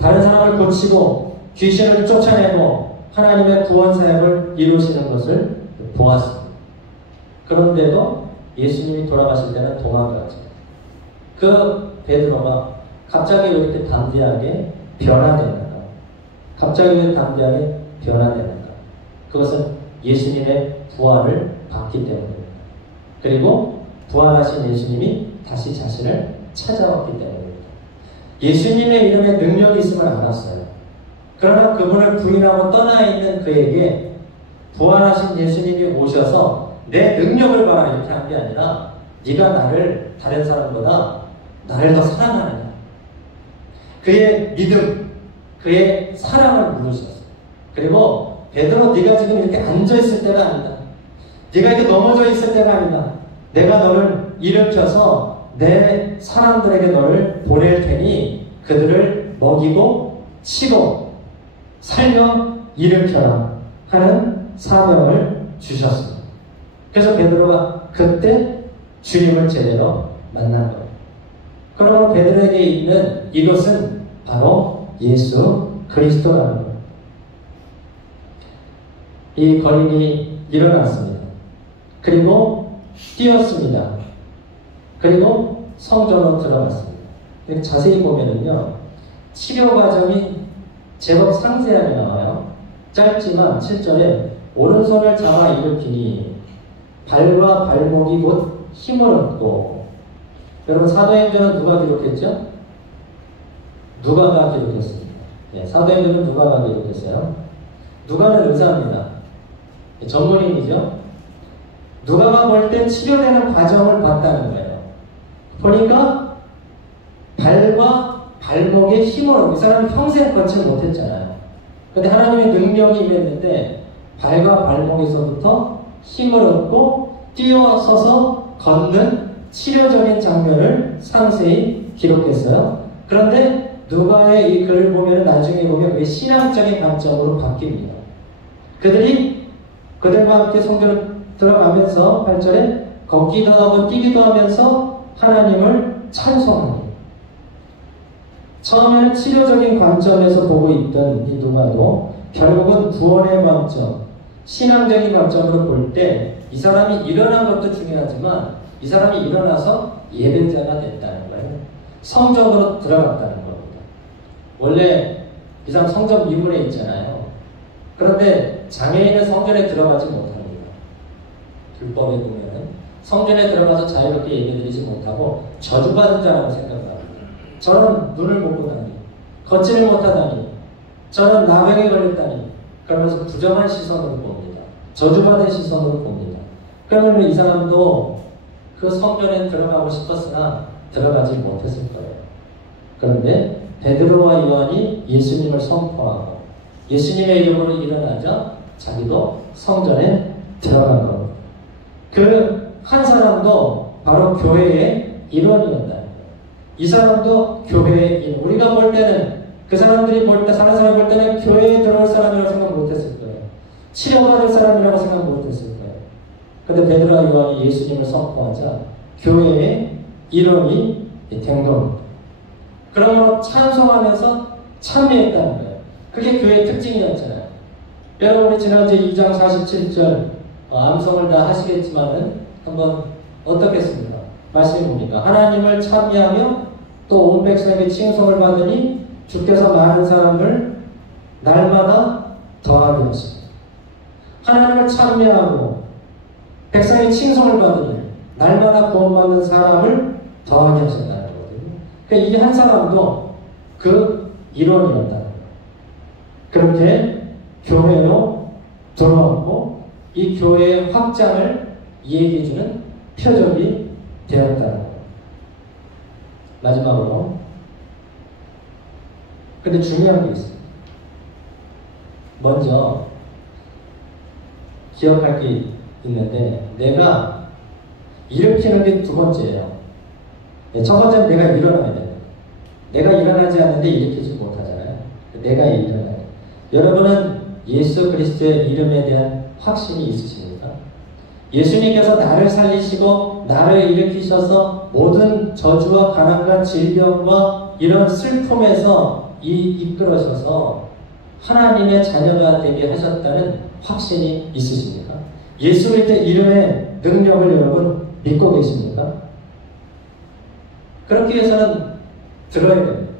다른 사람을 고치고 귀신을 쫓아내고 하나님의 구원 사역을 이루시는 것을 보았습니다. 그런데도 예수님이 돌아가실 때는 도망갔죠. 그 베드로가 갑자기 왜 이렇게 담대하게 변화되는가? 갑자기 왜 담대하게 변화되는가? 그것은 예수님의 부활을 받기 때문입니다. 그리고 부활하신 예수님이 다시 자신을 찾아왔기 때문입니다. 예수님의 이름에 능력이 있음을 알았어요. 그러나 그분을 부인하고 떠나 있는 그에게 부활하신 예수님이 오셔서 내 능력을 봐라 이렇게 한 게 아니라 네가 나를 다른 사람보다 나를 더 사랑하느냐. 그의 믿음, 그의 사랑을 물으셨어요. 그리고 베드로 네가 지금 이렇게 앉아있을 때가 아니다. 네가 이렇게 넘어져 있을 때가 아니다. 내가 너를 일으켜서 내 사람들에게 너를 보낼 테니 그들을 먹이고 치고 살려 일으켜라 하는 사명을 주셨습니다. 그래서 베드로가 그때 주님을 제대로 만난 거예요. 그러므로 베드로에게 있는 이것은 바로 예수 그리스도라는 거예요. 이 거린이 일어났습니다. 그리고 뛰었습니다. 그리고 성전으로 들어갔습니다. 자세히 보면은요, 치료 과정이 제법 상세하게 나와요. 짧지만 7절에 오른손을 잡아 일으키니 발과 발목이 곧 힘을 얻고. 여러분 사도행전은 누가 기록했죠? 누가가 기록했습니다. 네, 사도행전은 누가가 기록했어요. 누가는 의사입니다. 전문인이죠. 누가가 볼 때 치료되는 과정을 봤다는 거예요. 보니까 발과 발목에 힘을 얻고, 이 사람이 평생 걷지 못했잖아요. 근데 하나님의 능력이 임했는데 발과 발목에서부터 힘을 얻고 뛰어서서 걷는 치료적인 장면을 상세히 기록했어요. 그런데 누가의 이 글을 보면 나중에 보면 그게 신앙적인 관점으로 바뀝니다. 그들이 그들과 함께 성전을 들어가면서 8절에 걷기도 하고 뛰기도 하면서 하나님을 찬송합니다. 처음에는 치료적인 관점에서 보고 있던 이 누가도 결국은 구원의 관점, 신앙적인 관점으로 볼 때 이 사람이 일어난 것도 중요하지만 이 사람이 일어나서 예배자가 됐다는 거예요. 성전으로 들어갔다는 겁니다. 원래 이 사람 성전 미문에 있잖아요. 그런데 장애인은 성전에 들어가지 못합니다. 율법에 보면은 성전에 들어가서 자유롭게 예배드리지 못하고 저주받은 자라고 생각합니다. 저는 눈을 못 보다니, 걷지를 못하다니, 저는 나병에 걸렸다니, 그러면서 부정한 시선으로 봅니다. 저주받은 시선으로 봅니다. 그러면 이 사람도 그 성전에 들어가고 싶었으나 들어가지 못했을 거예요. 그런데 베드로와 요한이 예수님을 선포하고 예수님의 이름으로 일어나자 자기도 성전에 들어간 겁니다. 그 한 사람도 바로 교회의 일원이었다는 거예요. 이 사람도 교회의 일원. 우리가 볼 때는 그 사람들이 볼 때, 사는 사람이 볼 때는 교회에 들어올 사람이라고 생각 못했을 거예요. 치료받을 사람이라고 생각 못했을 거예요. 그런데 베드로와 요한이 예수님을 선포하자 교회의 일원이 된 겁니다. 그러므로 찬송하면서 참여했다는 거예요. 그게 교회의 특징이었잖아요. 여러분이 지난주에 2장 47절 암송을 다 하시겠지만은 한번 어떻겠습니까? 말씀이 뭡니까? 하나님을 찬미하며 또 온 백성에게 칭송을 받으니 주께서 많은 사람을 날마다 더하게 하십니다. 하나님을 찬미하고 백성의 칭송을 받으니 날마다 구원받는 사람을 더하게 하신다는 거거든요. 그러니까 이 한 사람도 그 일원이었다는 거예요. 그렇게 교회로 돌아왔고 이 교회의 확장을 얘기해주는 표적이 되었다는 거예요. 마지막으로 근데 중요한 게 있어요. 먼저 기억할 게 있는데 내가 일으키는 게 두 번째예요. 첫 번째는 내가 일어나야 돼요. 내가 일어나지 않는데 일으키지 못하잖아요. 내가 일어나야 돼요. 여러분은 예수 그리스도의 이름에 대한 확신이 있으십니까? 예수님께서 나를 살리시고 나를 일으키셔서 모든 저주와 가난과 질병과 이런 슬픔에서 이끌어셔서 하나님의 자녀가 되게 하셨다는 확신이 있으십니까? 예수 그리스도의 이름의 능력을 여러분 믿고 계십니까? 그렇기 위해서는 들어야 됩니다.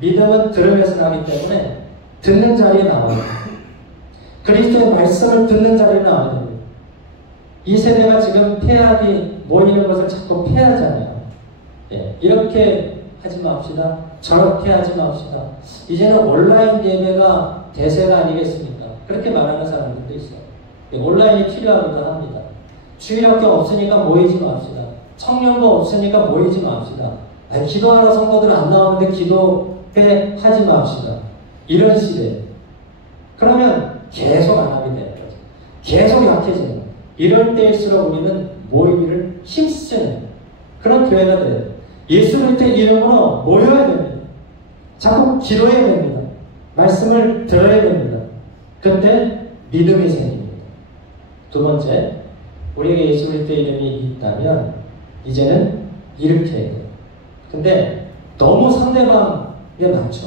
믿음은 들으면서 나기 때문에 듣는 자리에 나와요. 그리스도의 말씀을 듣는 자리에 나와야 됩니다. 이 세대가 지금 폐악이 모이는 것을 자꾸 폐하잖아요. 예, 이렇게 하지 맙시다. 저렇게 하지 맙시다. 이제는 온라인 예배가 대세가 아니겠습니까? 그렇게 말하는 사람들도 있어요. 예, 온라인이 필요하기도 합니다. 주일학교 없으니까 모이지 맙시다. 청년부 없으니까 모이지 맙시다. 아니, 기도하러 성도들 안 나오는데 기도회 하지 맙시다. 이런 시대. 그러면 계속 안 하게 되는 거죠. 계속 약해지는 거예요. 이럴 때일수록 우리는 모이기를 힘쓰는 그런 교회가 돼요. 예수 그리스도의 이름으로 모여야 됩니다. 자꾸 기도해야 됩니다. 말씀을 들어야 됩니다. 그때 믿음이 생깁니다. 두 번째, 우리에게 예수 그리스도의 이름이 있다면 이제는 일으켜야 돼요. 근데 너무 상대방에 맞춰.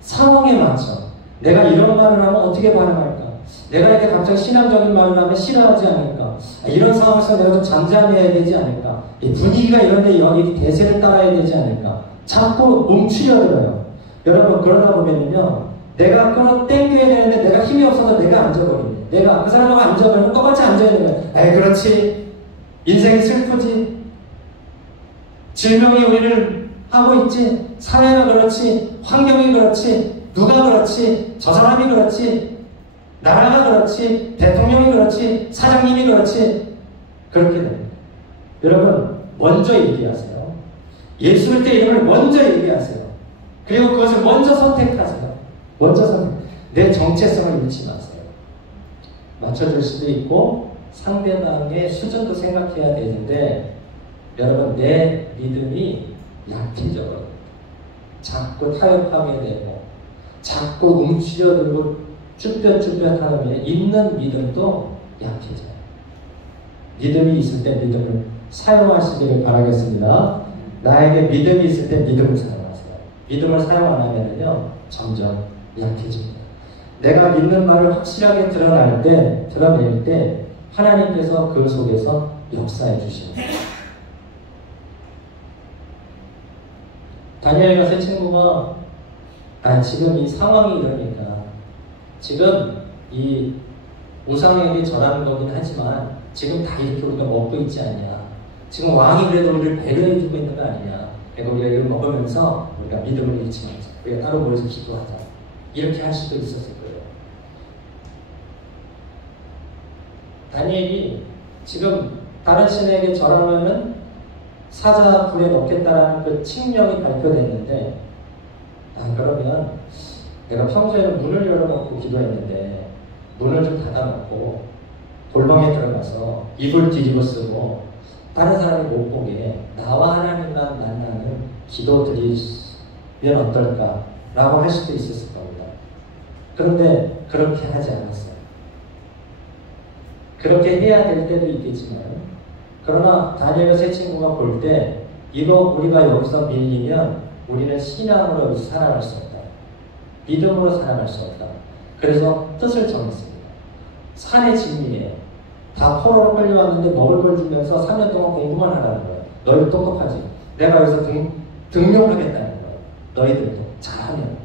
상황에 맞춰. 내가 이런 말을 하면 어떻게 반응할까? 내가 이렇게 갑자기 신앙적인 말을 하면 싫어하지 않을까? 이런 상황에서 내가 좀 잠잠해야 되지 않을까? 이 분위기가 이런데 여기 대세를 따라야 되지 않을까? 자꾸 움츠려들어요. 여러분 그러다 보면요, 내가 끌어 당겨야 되는데 내가 힘이 없어서 내가 앉아버립니다. 내가 그 사람하고 앉아버리면 똑같이 앉아있는 거예요. 에이 그렇지. 인생이 슬프지. 질병이 우리를 하고 있지. 사회가 그렇지, 환경이 그렇지, 누가 그렇지, 저 사람이 그렇지, 나라가 그렇지, 대통령이 그렇지, 사장님이 그렇지. 그렇게 됩니다. 여러분, 먼저 얘기하세요. 예수 그리스도의 이름을 먼저 얘기하세요. 그리고 그것을 먼저 선택하세요. 먼저 선택. 내 정체성을 잃지 마세요. 맞춰줄 수도 있고 상대방의 수준도 생각해야 되는데, 여러분, 내 믿음이 약해져요. 자꾸 타협하게 되고 자꾸 움츠려들고 쭈뼛쭈뼛하면 있는 믿음도 약해져요. 믿음이 있을 때 믿음을 사용하시기를 바라겠습니다. 나에게 믿음이 있을 때 믿음을 사용하세요. 믿음을 사용 안 하면요 점점 약해집니다. 내가 믿는 말을 확실하게 드러낼 때 하나님께서 그 속에서 역사해 주십니다. 다니엘과 세 친구가 지금 이 상황이 이러니까 지금 이 우상에게 절하는 거긴 하지만 지금 다 이렇게 우리가 먹고 있지 않냐, 지금 왕이 그래도 우리를 배려해 주고 있는 거 아니냐, 그러니까 우리가 이걸 먹으면서 우리가 믿음을 잃지 말자, 우리가 따로 모여서 기도하자, 이렇게 할 수도 있었을 거예요. 다니엘이 지금 다른 신에게 절하면은 사자 불에 넣겠다라는 그 칙령이 발표됐는데, 그러면 내가 평소에는 문을 열어놓고 기도했는데 문을 좀 닫아놓고 골방에 들어가서 이불 뒤집어 쓰고 다른 사람이 못 보게 나와 하나님만 만나는 기도 드리면 어떨까 라고 할 수도 있었을 겁니다. 그런데 그렇게 하지 않았어요. 그렇게 해야 될 때도 있겠지만, 그러나 다니엘과 세 친구가 볼 때 이거 우리가 여기서 밀리면 우리는 신앙으로 여기서 살아갈 수 없다, 믿음으로 살아갈 수 없다. 그래서 뜻을 정했습니다. 산의 진미에 다 포로로 끌려왔는데 먹을 걸 주면서 3년 동안 공부만 하라는 거예요. 너희들 똑똑하지? 내가 여기서 등용하겠다는 거예요. 너희들도 잘하면.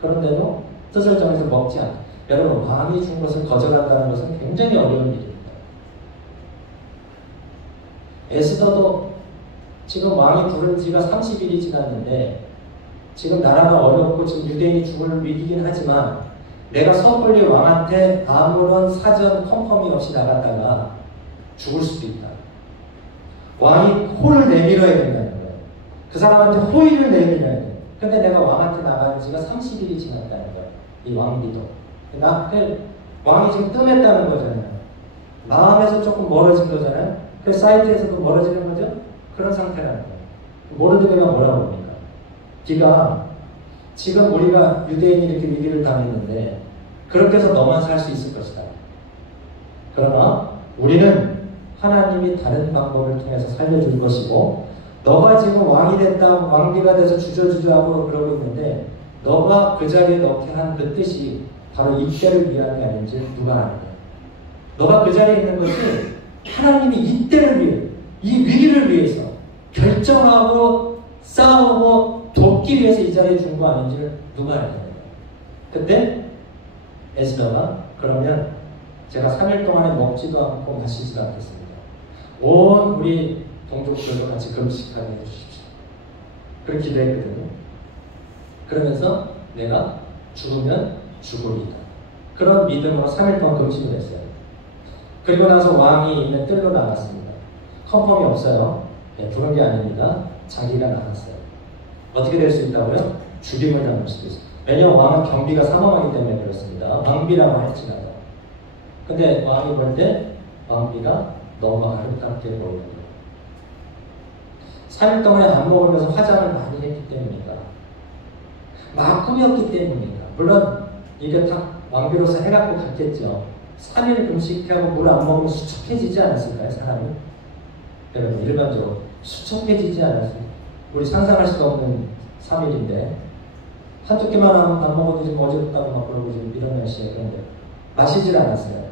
그런데도 뜻을 정해서 먹지 않아. 여러분, 왕이 준 것을 거절한다는 것은 굉장히 어려운 일입니다. 에스더도 지금 왕이 부른 지가 30일이 지났는데 지금 나라가 어렵고 지금 유대인이 죽을 위기긴 하지만 내가 섣불리 왕한테 아무런 사전 컨펌이 없이 나갔다가 죽을 수도 있다. 왕이 호를 내밀어야 된다는 거예요. 그 사람한테 호의를 내밀어야 돼요. 근데 내가 왕한테 나간 지가 30일이 지났다는 거예요. 이 왕비도. 왕이 지금 뜸했다는 거잖아요. 마음에서 조금 멀어진 거잖아요. 그 사이트에서도 멀어지는 거죠? 그런 상태라는 거예요. 모르드게가 뭐라고 합니까? 네가 지금 우리가 유대인이 이렇게 위기를 당했는데 그렇게 해서 너만 살 수 있을 것이다. 그러나 우리는 하나님이 다른 방법을 통해서 살려줄 것이고, 너가 지금 왕이 됐다, 왕비가 돼서 주저주저하고 그러고 있는데 너가 그 자리에 넣게 한 그 뜻이 바로 이때를 위한 게 아닌지 누가 아는 거야. 너가 그 자리에 있는 것이 하나님이 이때를 위해, 이 위기를 위해서 결정하고 싸우고 돕기 위해서 이 자리에 준 거 아닌지를 누가 알아야 돼요. 그때 에스더가 그러면 제가 3일 동안에 먹지도 않고 마시지도 않겠습니다. 온 우리 동족들도 같이 금식하게 해주십시오. 그렇게 기도했거든요. 그러면서 내가 죽으면 죽으리다. 그런 믿음으로 3일 동안 금식을 했어요. 그리고 나서 왕이 있는 뜰로 나갔습니다. 컨펌이 없어요. 부른 게 아닙니다. 자기가 나갔어요. 어떻게 될 수 있다고요? 죽임을 당할 수도 있어요. 왜냐하면 왕은 경비가 사망하기 때문에 그렇습니다. 왕비라고 할지라도. 근데 왕이 볼 때 왕비가 너무 아름답게 보이는 거예요. 3일 동안에 안 먹으면서 화장을 많이 했기 때문입니다. 막 꾸몄기 때문입니다. 물론 이게 다 왕비로서 해갖고 갔겠죠. 3일 금식하고 물 안 먹으면 수척해지지 않았을까요, 사람이? 여러분, 일반적으로 수척해지지 않았어요. 우리 상상할 수가 없는 3일인데 한두 끼만 안 먹어도 지금 어지럽다고 막 그러고 지금 이런 날씨에. 그런데 마시질 않았어요.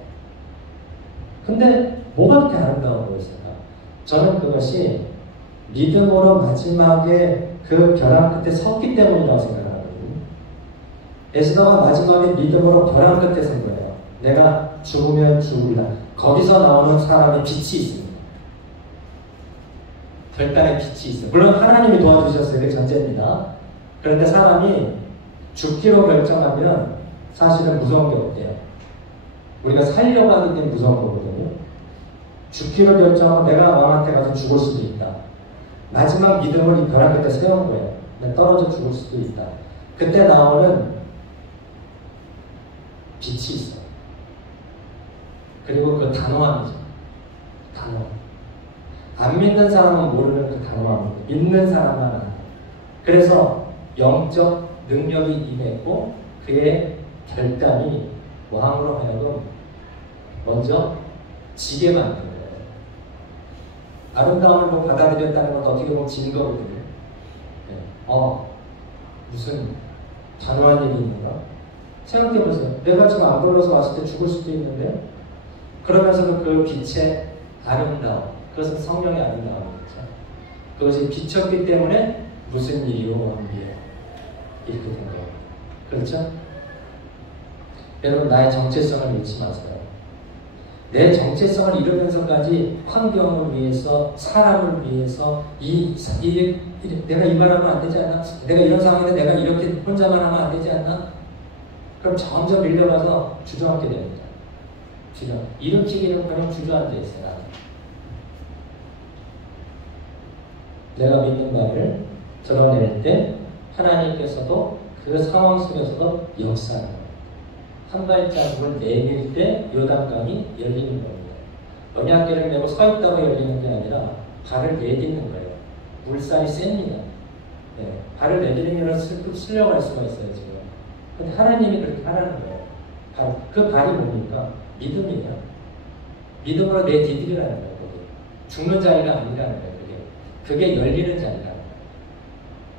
근데 뭐가 그렇게 아름다워 보였을까? 저는 그것이 믿음으로 마지막에 그 벼랑 끝에 섰기 때문이라고 생각하거든요. 에스더가 마지막에 믿음으로 벼랑 끝에 선 거예요. 내가 죽으면 죽으리라. 거기서 나오는 사람의 빛이 있습니다. 결단의 빛이 있어요. 물론 하나님이 도와주셨어요. 그게 전제입니다. 그런데 사람이 죽기로 결정하면 사실은 무서운 게 없대요. 우리가 살려고 하기 때문에 무서운 거거든요. 죽기로 결정하면 내가 왕한테 가서 죽을 수도 있다. 마지막 믿음을 이 벼랑 끝에 세운 거예요. 내가 떨어져 죽을 수도 있다. 그때 나오는 빛이 있어요. 그리고 그 단호함이죠. 단호함. 안 믿는 사람은 모르는 그 단호함입니다. 믿는 사람만 알아요. 그래서 영적 능력이 임했고 그의 결단이 왕으로 하여금 먼저 지게 만든 거예요. 아름다움을 뭐 받아들였다는 건 어떻게 보면 진 거거든요. 네. 무슨 단호한 일이 있는가? 생각해보세요. 내가 지금 안 불러서 왔을 때 죽을 수도 있는데 그러면서도 그 빛의 아름다움, 그것은 성령의 아름다움이죠. 그것이 비쳤기 때문에 무슨 일이요 왕비요 이렇게 된 거예요. 그렇죠? 여러분 나의 정체성을 잃지 마세요. 내 정체성을 잃으면서까지 환경을 위해서 사람을 위해서 내가 이 말하면 안 되지 않나? 내가 이런 상황인데 내가 이렇게 혼자만 하면 안 되지 않나? 그럼 점점 밀려가서 주저앉게 됩니다. 일으키기는 그냥 주저앉아 있어요. 내가 믿는 말을 드러낼 때 하나님께서도 그 상황 속에서도 역사하는 겁니다. 한 발자국을 내밀 때 요단강이 열리는 겁니다. 언약궤를 메고 서 있다고 열리는 게 아니라 발을 내딛는 거예요. 물살이 셉니다. 네, 발을 내딛으면 쓸려갈 수가 있어요 지금. 근데 하나님이 그렇게 하라는 거예요. 그 발이 뭡니까? 믿음이에요. 믿음으로 내디디라는 거예요. 죽는 자리가 아니라는 거예요. 그게 열리는 자리라는 거예요.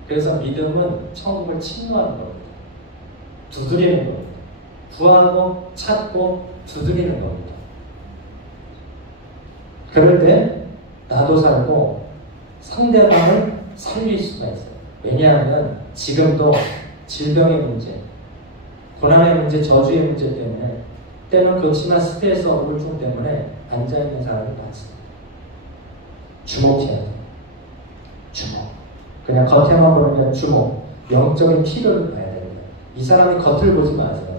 그래서 믿음은 천국을 침노하는 겁니다. 두드리는 겁니다. 구하고 찾고 두드리는 겁니다. 그럴 때 나도 살고 상대방을 살릴 수가 있어요. 왜냐하면 지금도 질병의 문제, 고난의 문제, 저주의 문제 때문에 때는 극심한 스트레스, 우울증 때문에 앉아있는 사람이 많습니다. 주목해야 돼요. 주목. 그냥 겉에만 보는 게 아니라 주목. 영적인 필요를 봐야 됩니다. 이 사람이 겉을 보지 마세요.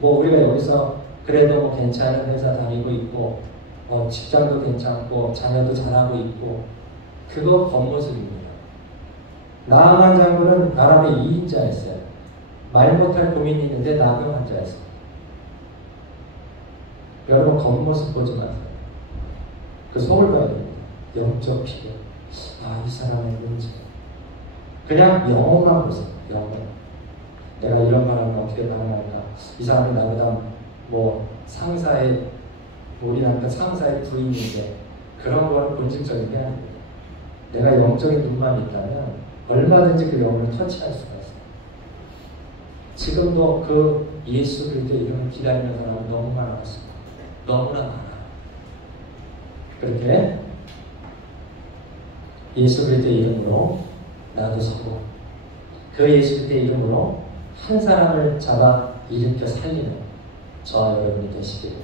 뭐 우리가 여기서 그래도 뭐 괜찮은 회사 다니고 있고 직장도 괜찮고 자녀도 잘하고 있고 그거 겉모습입니다. 나아만 장군은 아람의 2인자였어요. 말 못할 고민이 있는데 나병 환자였어요. 여러분 겉모습 보지 마세요. 그 속을 봐야 됩니다. 영적 필요. 이 사람의 문제. 그냥 영어만 보세요. 영어. 내가 이런 말 하면 어떻게 반응할까? 이 사람이 나보다 뭐 상사의 우리한테 상사의 부인인데 그런 거는 본질적인 게 아닙니다. 내가 영적인 눈만 있다면 얼마든지 그 영혼을 터치할 수가 있어요. 지금도 그 예수 그리스도 이름을 기다리는 사람은 너무 많았습니다. 너무나 많아요. 그렇게 예수 그리스도의 이름으로 나도 서고 그 예수 그리스도의 이름으로 한 사람을 잡아 일으켜 살리는 저와 여러분이 되시기를,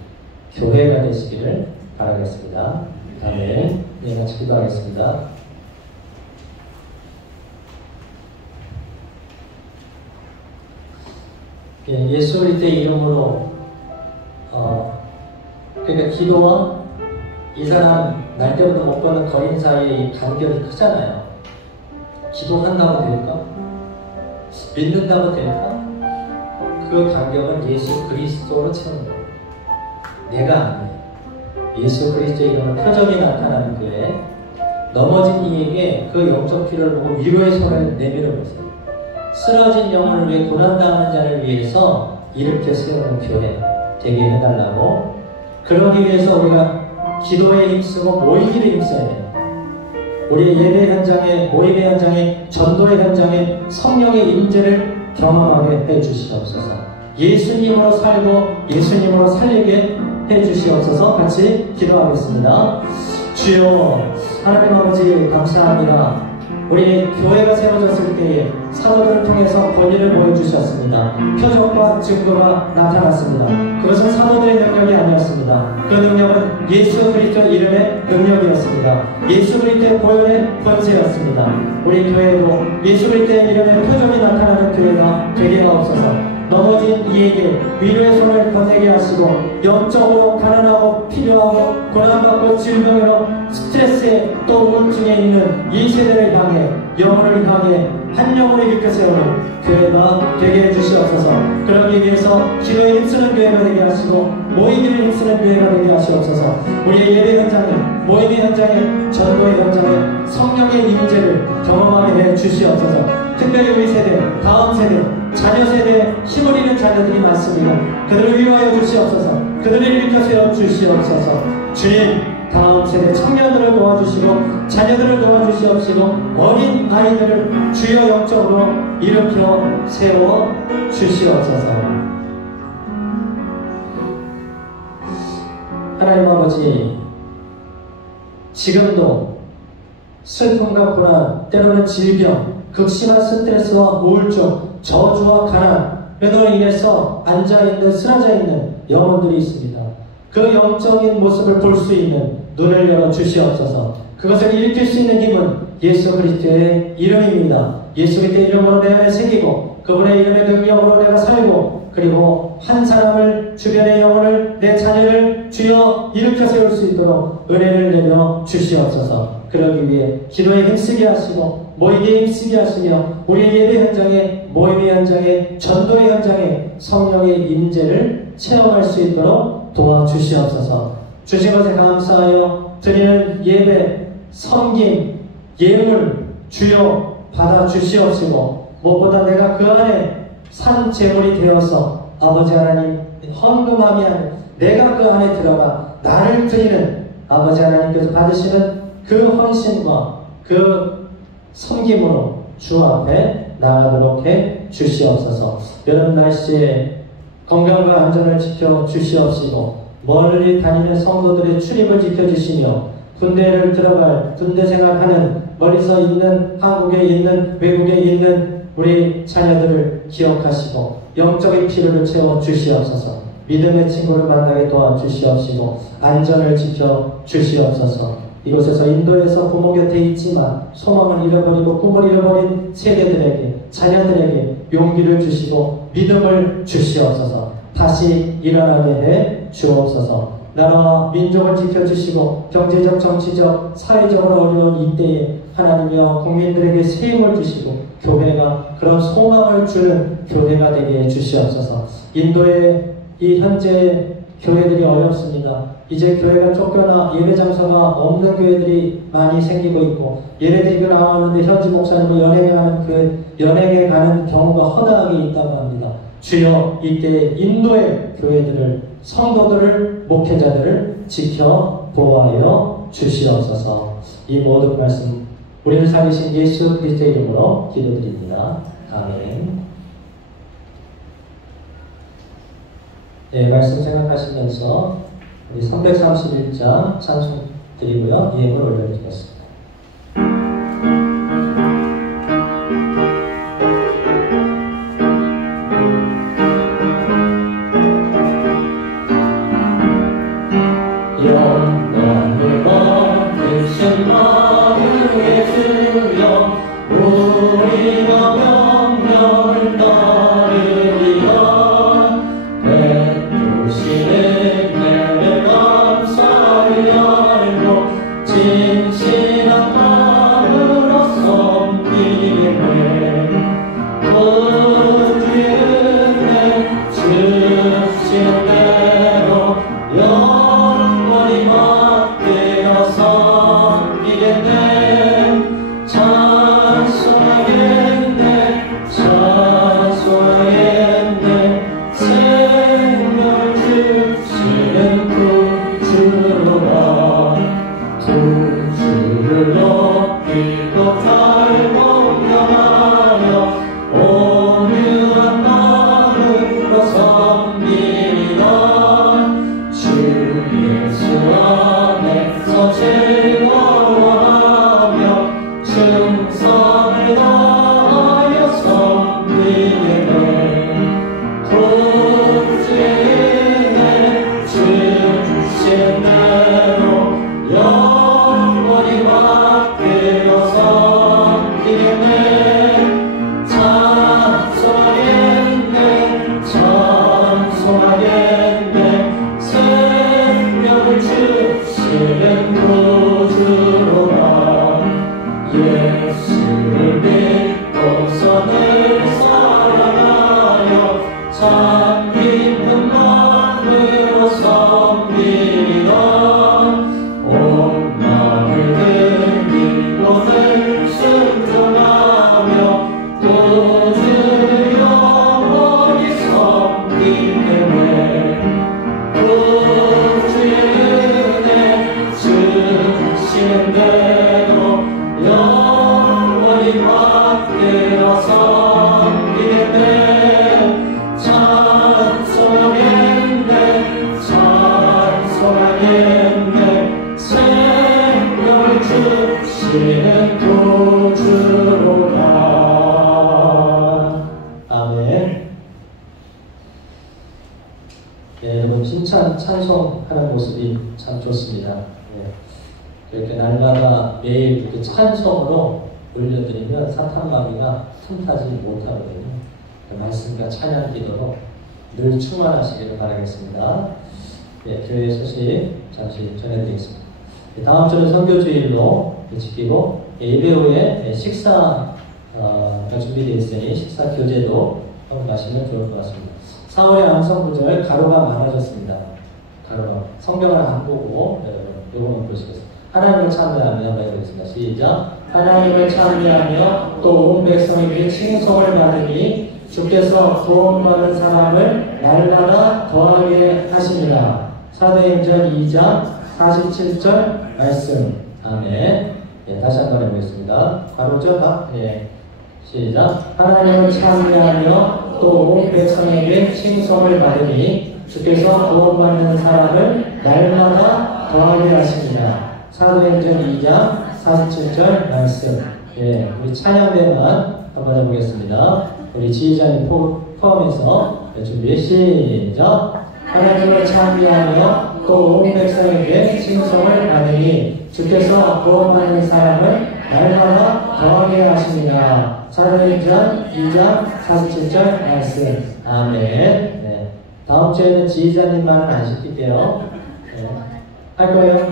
교회가 되시기를 바라겠습니다. 아멘. 네, 같이 기도하겠습니다. 예수 그리스도의 이름으로 그러니까 기도와 이 사람 날 때부터 못 보는 거인 사이의 간격이 크잖아요. 기도한다고 될까? 믿는다고 될까? 그 간격은 예수 그리스도로 채우는 거예요. 내가 아니에요. 예수 그리스도의 이름으로 표적이 나타나는 교회, 넘어진 이에게 그 영적 필요를 보고 위로의 손을 내밀어 보세요. 쓰러진 영혼을 위해 고난당하는 자를 위해서 이렇게 세우는 교회 되게 해달라고. 그러기 위해서 우리가 기도에 힘쓰고 모이기를 힘써야 돼요. 우리의 예배 현장에, 모임의 현장에, 전도의 현장에 성령의 임재를 경험하게 해주시옵소서. 예수님으로 살고 예수님으로 살리게 해주시옵소서. 같이 기도하겠습니다. 주여, 하나님 아버지 감사합니다. 우리 교회가 세워졌을 때에 사도들을 통해서 권위를 보여주셨습니다. 표적과 증거가 나타났습니다. 그것은 사도들의 능력이 아니었습니다. 그 능력은 예수 그리스도 이름의 능력이었습니다. 예수 그리스도의 보혈의 권세였습니다. 우리 교회도 예수 그리스도의 이름의 표적이 나타나는 교회가 되게 하옵소서. 넘어진 이에게 위로의 손을 건네게 하시고 영적으로 가난하고 필요하고 고난받고 질병으로 스트레스에 또 우울증에 있는 이 세대를 향해 영혼을 향해 한 영혼을 일으켜 세우는 교회가 되게 해주시옵소서. 그러기 위해서 기도에 힘쓰는 교회가 되게 하시고 모이기를 힘쓰는 교회가 되게 하시옵소서. 우리의 예배 현장에 모임의 현장에 전도의 현장에 성령의 임재를 경험하게 해 주시옵소서. 특별히 우리 세대 다음 세대 자녀 세대에 힘을 잃는 자녀들이 많습니다. 그들을 위로하여 주시옵소서. 그들을 일으켜 세워 주시옵소서. 주님, 다음 세대 청년들을 도와주시고 자녀들을 도와주시옵시고 어린 아이들을 주여 영적으로 일으켜 세워 주시옵소서. 하나님 아버지, 지금도 슬픔과 고난, 때로는 질병, 극심한 스트레스와 우울증, 저주와 가난으로 인해서 앉아있는, 쓰러져있는 영혼들이 있습니다. 그 영적인 모습을 볼 수 있는 눈을 열어 주시옵소서. 그것을 일으킬 수 있는 힘은 예수 그리스도의 이름입니다. 예수 그리스도의 이름으로 내 안에 새기고 그분의 이름의 능력으로 내가 살고 그리고 한 사람을 주변의 영혼을 내 자녀를 주여 일으켜 세울 수 있도록 은혜를 내려 주시옵소서. 그러기 위해 기도에 힘쓰게 하시고 모이기에 힘쓰게 하시며 우리의 예배 현장에 모임의 현장에 전도의 현장에 성령의 임재를 체험할 수 있도록 도와주시옵소서. 주신 것에 감사하여 드리는 예배, 섬김, 예물 주여 받아 주시옵시고 무엇보다 내가 그 안에 산 제물이 되어서 아버지 하나님 헌금함이 아니라 내가 그 안에 들어가 나를 드리는 아버지 하나님께서 받으시는 그 헌신과 그 섬김으로 주 앞에 나가도록 해 주시옵소서. 여름 날씨에 건강과 안전을 지켜 주시옵시고 멀리 다니는 성도들의 출입을 지켜주시며 군대를 들어갈 군대 생활하는 멀리서 있는 한국에 있는 외국에 있는 우리 자녀들을 기억하시고 영적인 필요를 채워 주시옵소서. 믿음의 친구를 만나게 도와주시옵시고 안전을 지켜 주시옵소서. 이곳에서 인도에서 부모 곁에 있지만 소망을 잃어버리고 꿈을 잃어버린 세대들에게 자녀들에게 용기를 주시고 믿음을 주시옵소서. 다시 일어나게 해 주옵소서. 나라와 민족을 지켜주시고 경제적, 정치적, 사회적으로 어려운 이때에 하나님이여 국민들에게 새 힘을 주시고 교회가 그런 소망을 주는 교회가 되게 해 주시옵소서. 인도의 이 현재 교회들이 어렵습니다. 이제 교회가 쫓겨나 예배 장소가 없는 교회들이 많이 생기고 있고 예배드리고 나오는데 현지 목사님을 연행해 가는 경우가 허다하게 있다고 합니다. 주여 이때 인도의 교회들을 성도들을 목회자들을 지켜 보호하여 주시옵소서. 이 모든 말씀 우리를 살리신 예수 그리스도의 이름으로 기도드립니다. 아멘. 네, 말씀 생각하시면서 우리 331장 찬송 드리고요. 예물 올려드리겠습니다. 영광을 받으신 마음의 주여 우리가 명령을 따르리라. 베푸시는 내게 감사를 알고 진실 예, 여러분 칭찬, 찬송하는 모습이 참 좋습니다. 예, 이렇게 날마다 매일 그 찬송으로 올려드리면 사탄마귀가 틈타지 못하거든요. 그 말씀과 찬양 기도로 늘 충만하시기를 바라겠습니다. 예, 교회 소식 잠시 전해드리겠습니다. 예, 다음 주는 선교주일로 지키고 예배 후에 식사가 준비되어 있으니 식사 교제도 가시면 좋을 것 같습니다. 4월의 암송 구절 가로가 많아졌습니다. 가로가 성경을 안 보고 요거만 보시겠습니다. 하나님을 찬미하며 해보겠습니다. 시작. 하나님을 찬미하며 또 온 백성에게 칭송을 받으니 주께서 구원받은 사람을 날마다 더하게 하시니라. 사도행전 2장 47절 말씀. 아멘. 예, 다시 한번 해보겠습니다. 가로죠? 예. 시작. 하나님을 찬미하며 또 온 백성에게 칭송을 받으니 주께서 구원받는 사람을 날마다 더하게 하시니라. 사도행전 2장 47절 말씀. 예, 우리 찬양대만 한번 해보겠습니다. 우리 지휘자님 포함해서 준비 시작. 하나님을 찬미하며 또 온 백성에게 칭송을 받으니 주께서 구원받는 사람을 날마다 더하게 하시니라. 사도행전 2장 47절 말씀. 아멘. 네. 다음 주에는 지휘자님만은 안 시킬게요. 네. 할 거예요?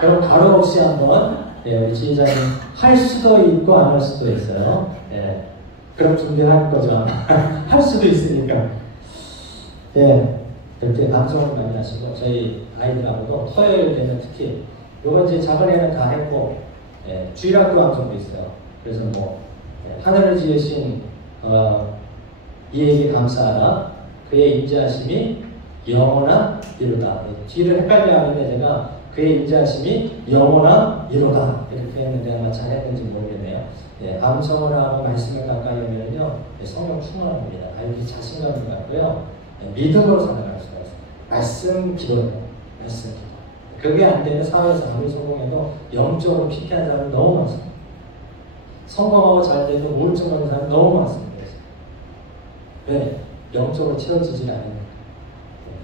그럼 가로 없이 한번 우리 지휘자님 할 수도 있고 안 할 수도 있어요. 네. 그럼 준비할 거죠. 할 수도 있으니까. 예. 그렇게 방송을 많이 하시고 저희 아이들하고도 토요일 되면 특히 요번 이제 작은 애는 다 했고 주일학교 방송도 있어요. 그래서 뭐 하늘을 지으신 이에게 감사하라. 그의 인자하심이 영원한 이루다. 뒤를 헷갈려 하는데 제가 그의 인자하심이 영원한 이루다 이렇게 했는데 아마 잘했는지 모르겠네요. 암송을 하고 말씀을 가까이 오면요 성령 충만합니다. 아이들이 자신감이 갖고요 믿음으로 살아갈 수가 있어요. 말씀 기도예요. 말씀 기도. 그게 안 되면 사회에서 아무리 성공해도 영적으로 피폐한 사람이 너무 많습니다. 성공하고 잘 돼도 우울증 오는 사람이 너무 많습니다. 왜? 영적으로 채워지지 않으니까.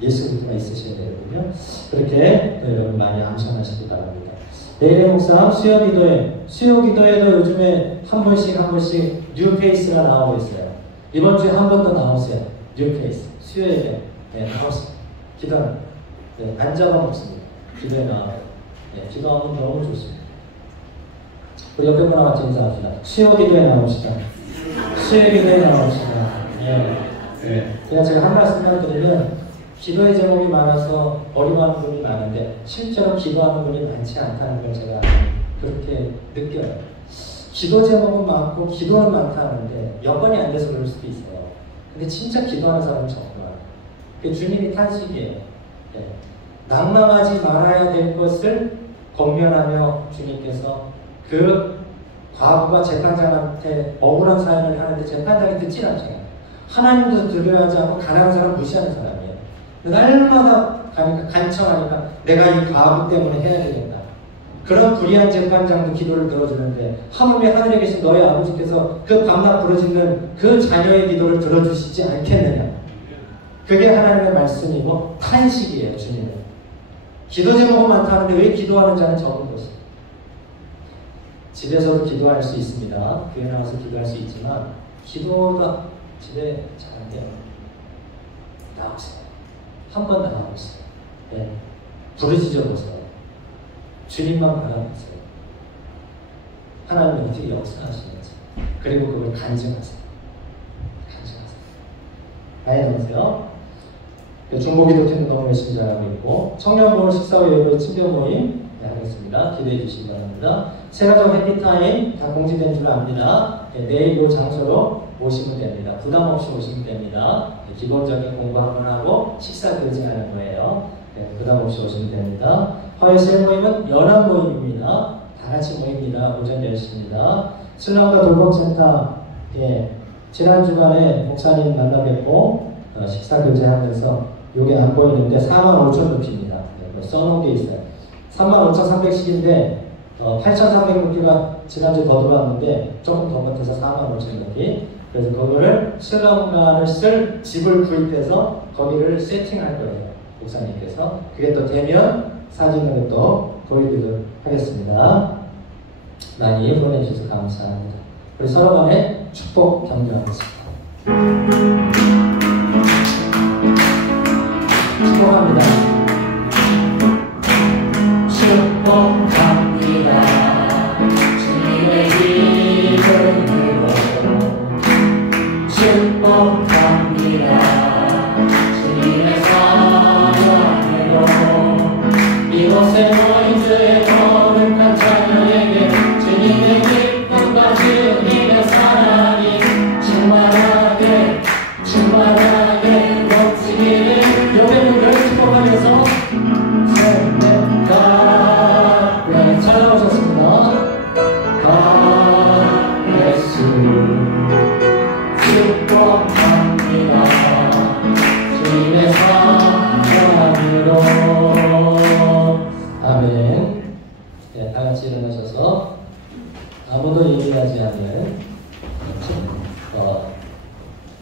예수 그리스도가 있으셔야 되거든요. 그렇게 여러분 많이 암송하시기 바랍니다. 내일의 묵상 수요 기도에도 요즘에 한 번씩 뉴페이스가 나오고 있어요. 이번 주에 한 번 더 나오세요. 뉴페이스 수요일에 나오세요. 기도는 안 잡아먹습니다. 기도에 나와요. 기도하면 너무 좋습니다. 우리 옆에 분하고 같이 인사합시다. 수요 기도에 나옵시다. 수요 기도에 나옵시다. 그냥 제가 한 말씀만 드리면 기도의 제목이 많아서 어려워하는 분이 많은데 실제로 기도하는 분이 많지 않다는 걸 제가 그렇게 느껴요. 기도 제목은 많고 기도는 많다는데 여건이 안 돼서 그럴 수도 있어요. 근데 진짜 기도하는 사람은 적어요. 그 주님이 탄식이에요. 낭망하지 말아야 될 것을 권면하며 주님께서 그 과부가 재판장한테 억울한 사연을 하는데 재판장이 듣지 않잖아요. 하나님도 들어야 하지 않고 가난한 사람 무시하는 사람이에요. 날마다 간청하니까 내가 이 과부 때문에 해야 되겠다. 그런 불의한 재판장도 기도를 들어주는데 하물며 하늘에 계신 너희 아버지께서 그 밤낮 부르짖는 그 자녀의 기도를 들어주시지 않겠느냐. 그게 하나님의 말씀이고 탄식이에요. 주님은. 기도 제목은 많다는데 왜 기도하는 자는 적은 것이에요. 집에서도 기도할 수 있습니다. 교회 나와서 기도할 수 있지만 기도가 집에 잘 안 돼요. 나오세요. 한 번 나와보세요. 부르짖어 보세요. 주님만 바라보세요. 하나님이 어떻게 역사하시는지. 그리고 그걸 간증하세요. 아예 넣으세요. 중보기도팀도 너무 열심히 잘하고 있고 청년부흥 식사후 예배 친교 모임 하겠습니다. 기대해 주시기 바랍니다. 세가족 해피타임 다 공지된 줄 압니다. 내일 이 장소로 오시면 됩니다. 부담 없이 오시면 됩니다. 기본적인 공부 한번 하고 식사 교제하는 거예요. 부담 없이 오시면 됩니다. 화요일 세 모임은 연합 모임입니다. 다 같이 모입니다. 오전 10시입니다. 신랑과 돌봄센터 지난 주간에 목사님 만나 뵙고 식사 교제하면서 이게 안 보이는데 45,000루피입니다. 써놓은 게 있어요. 35,310인데 8,300루피가 지난주에 더 들어왔는데 조금 더 못해서 45,000루피. 그래서 거기를 수영관을 쓸 집을 구입해서 거기를 세팅할 거예요. 목사님께서. 그게 또 되면 사진을 또 보여드리도록 하겠습니다. 많이 응원해 주셔서 감사합니다. 우리 서로 간에 축복 경배하겠습니다. 축복합니다. 축복합니다. 주님의 이름으로 축복합니다. 주님의 사랑으로 이곳에 모인 주의 거룩한 자녀에게 주님의 기쁨과 주님의 사랑이 충만하게 넘치기를 여러분을 축복하면서 네, 찾아오셨습니다. 예수 축복합니다. 주님의 사랑으로 아멘. 네, 다같이 일어나셔서 아무도 얘기하지 않는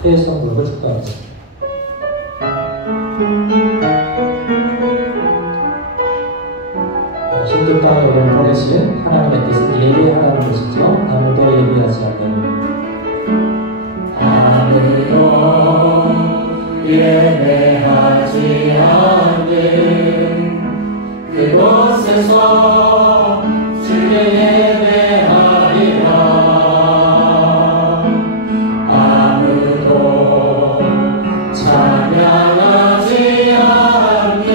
회성 부르고 축복하겠습니다. 힘든 땅에 오늘 보내신 하나님의 뜻은 예배하라는 것이죠. 아무도 예배하지 않는 아무도 예배하지 않는 그곳에서 주의 예배하리라. 아무도 찬양하지 않는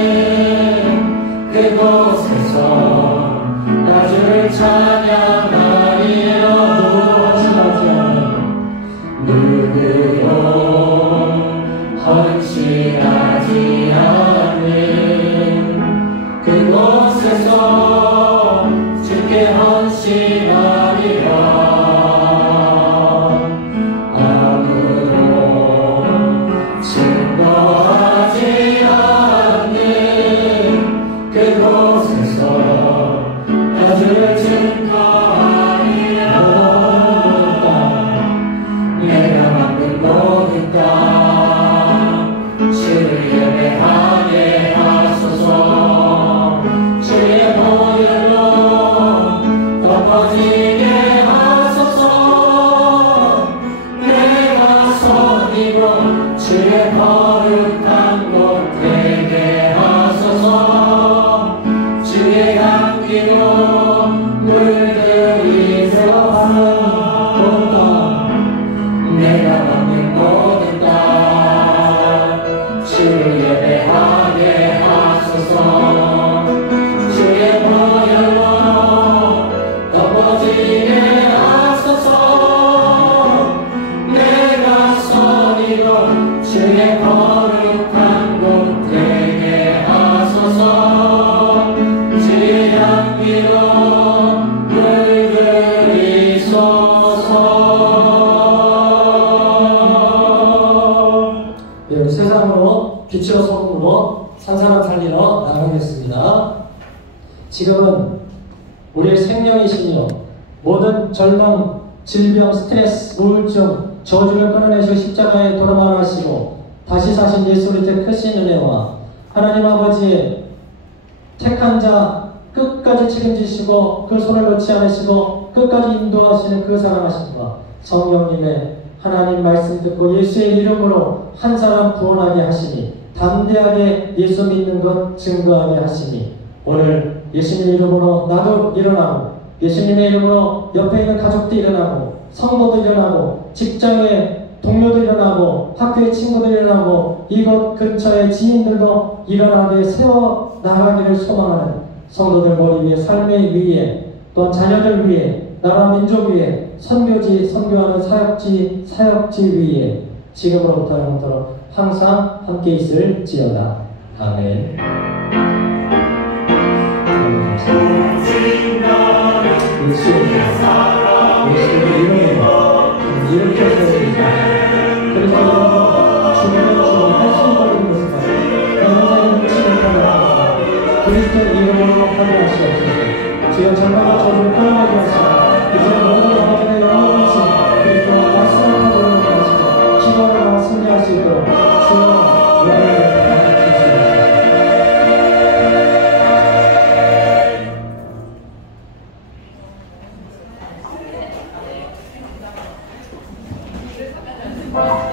그곳에서 나 주를 찬양하리라. 누구도 헌신하지 않는 그곳에서 주께 헌신하리라. 아무도 증거하지 않는 그곳에서 나 주를 증거하리라. 내가 만든 모든 땅 주를 예배하게 하소서. 주의 보혈로 덮어지게 하소서. 내가 선이고 주의 거룩한 곳 되게 하소서. 주의 향기로 물들이소서. 내가 만든 모든 땅 주를 예배하게 하소서. 주의 보혈로 덮어지게 하소서. 내가 선이고 주의 거룩한 곳 되게 하소서. 주의 향기로 세상으로 빛으로 소금으로 산 사람 살리러 나가겠습니다. 지금은 우리의 생명이시며 모든 절망, 질병, 스트레스, 우울증, 저주를 끊어내시고 십자가에 돌아가시고 다시 사신 예수 그리스도의 크신 은혜와 하나님 아버지의 택한 자 끝까지 책임지시고 그 손을 놓지 않으시고 끝까지 인도하시는 그 사랑하심과 성령님의 하나님 말씀 듣고 예수의 이름으로 한 사람 구원하게 하시니 담대하게 예수 믿는 것 증거하게 하시니 오늘 예수님의 이름으로 나도 일어나고 예수님의 이름으로 옆에 있는 가족도 일어나고 성도도 일어나고 직장의 동료도 일어나고 학교의 친구도 일어나고 이곳 근처의 지인들도 일어나게 세워나가기를 소망하는 성도들 머리 위에 삶의 위에 또 자녀들 위에 나라 민족 위에 선교지 선교하는 사역지 위에 지금으로부터 영원토록 항상 함께 있을지어다. 아멘. 예수의 이름으로 일으켜서 그래서 주님의 한심 걸린 것을 현장의 훔치는 편을 그리스도의 이름으로 확인하시옵소서. 주여 정말로 저주를 끊어가게 하시고 이제 모든 아버지의 영광을 그리스도와 말씀을 하고 주여 노래를 주시옵소서.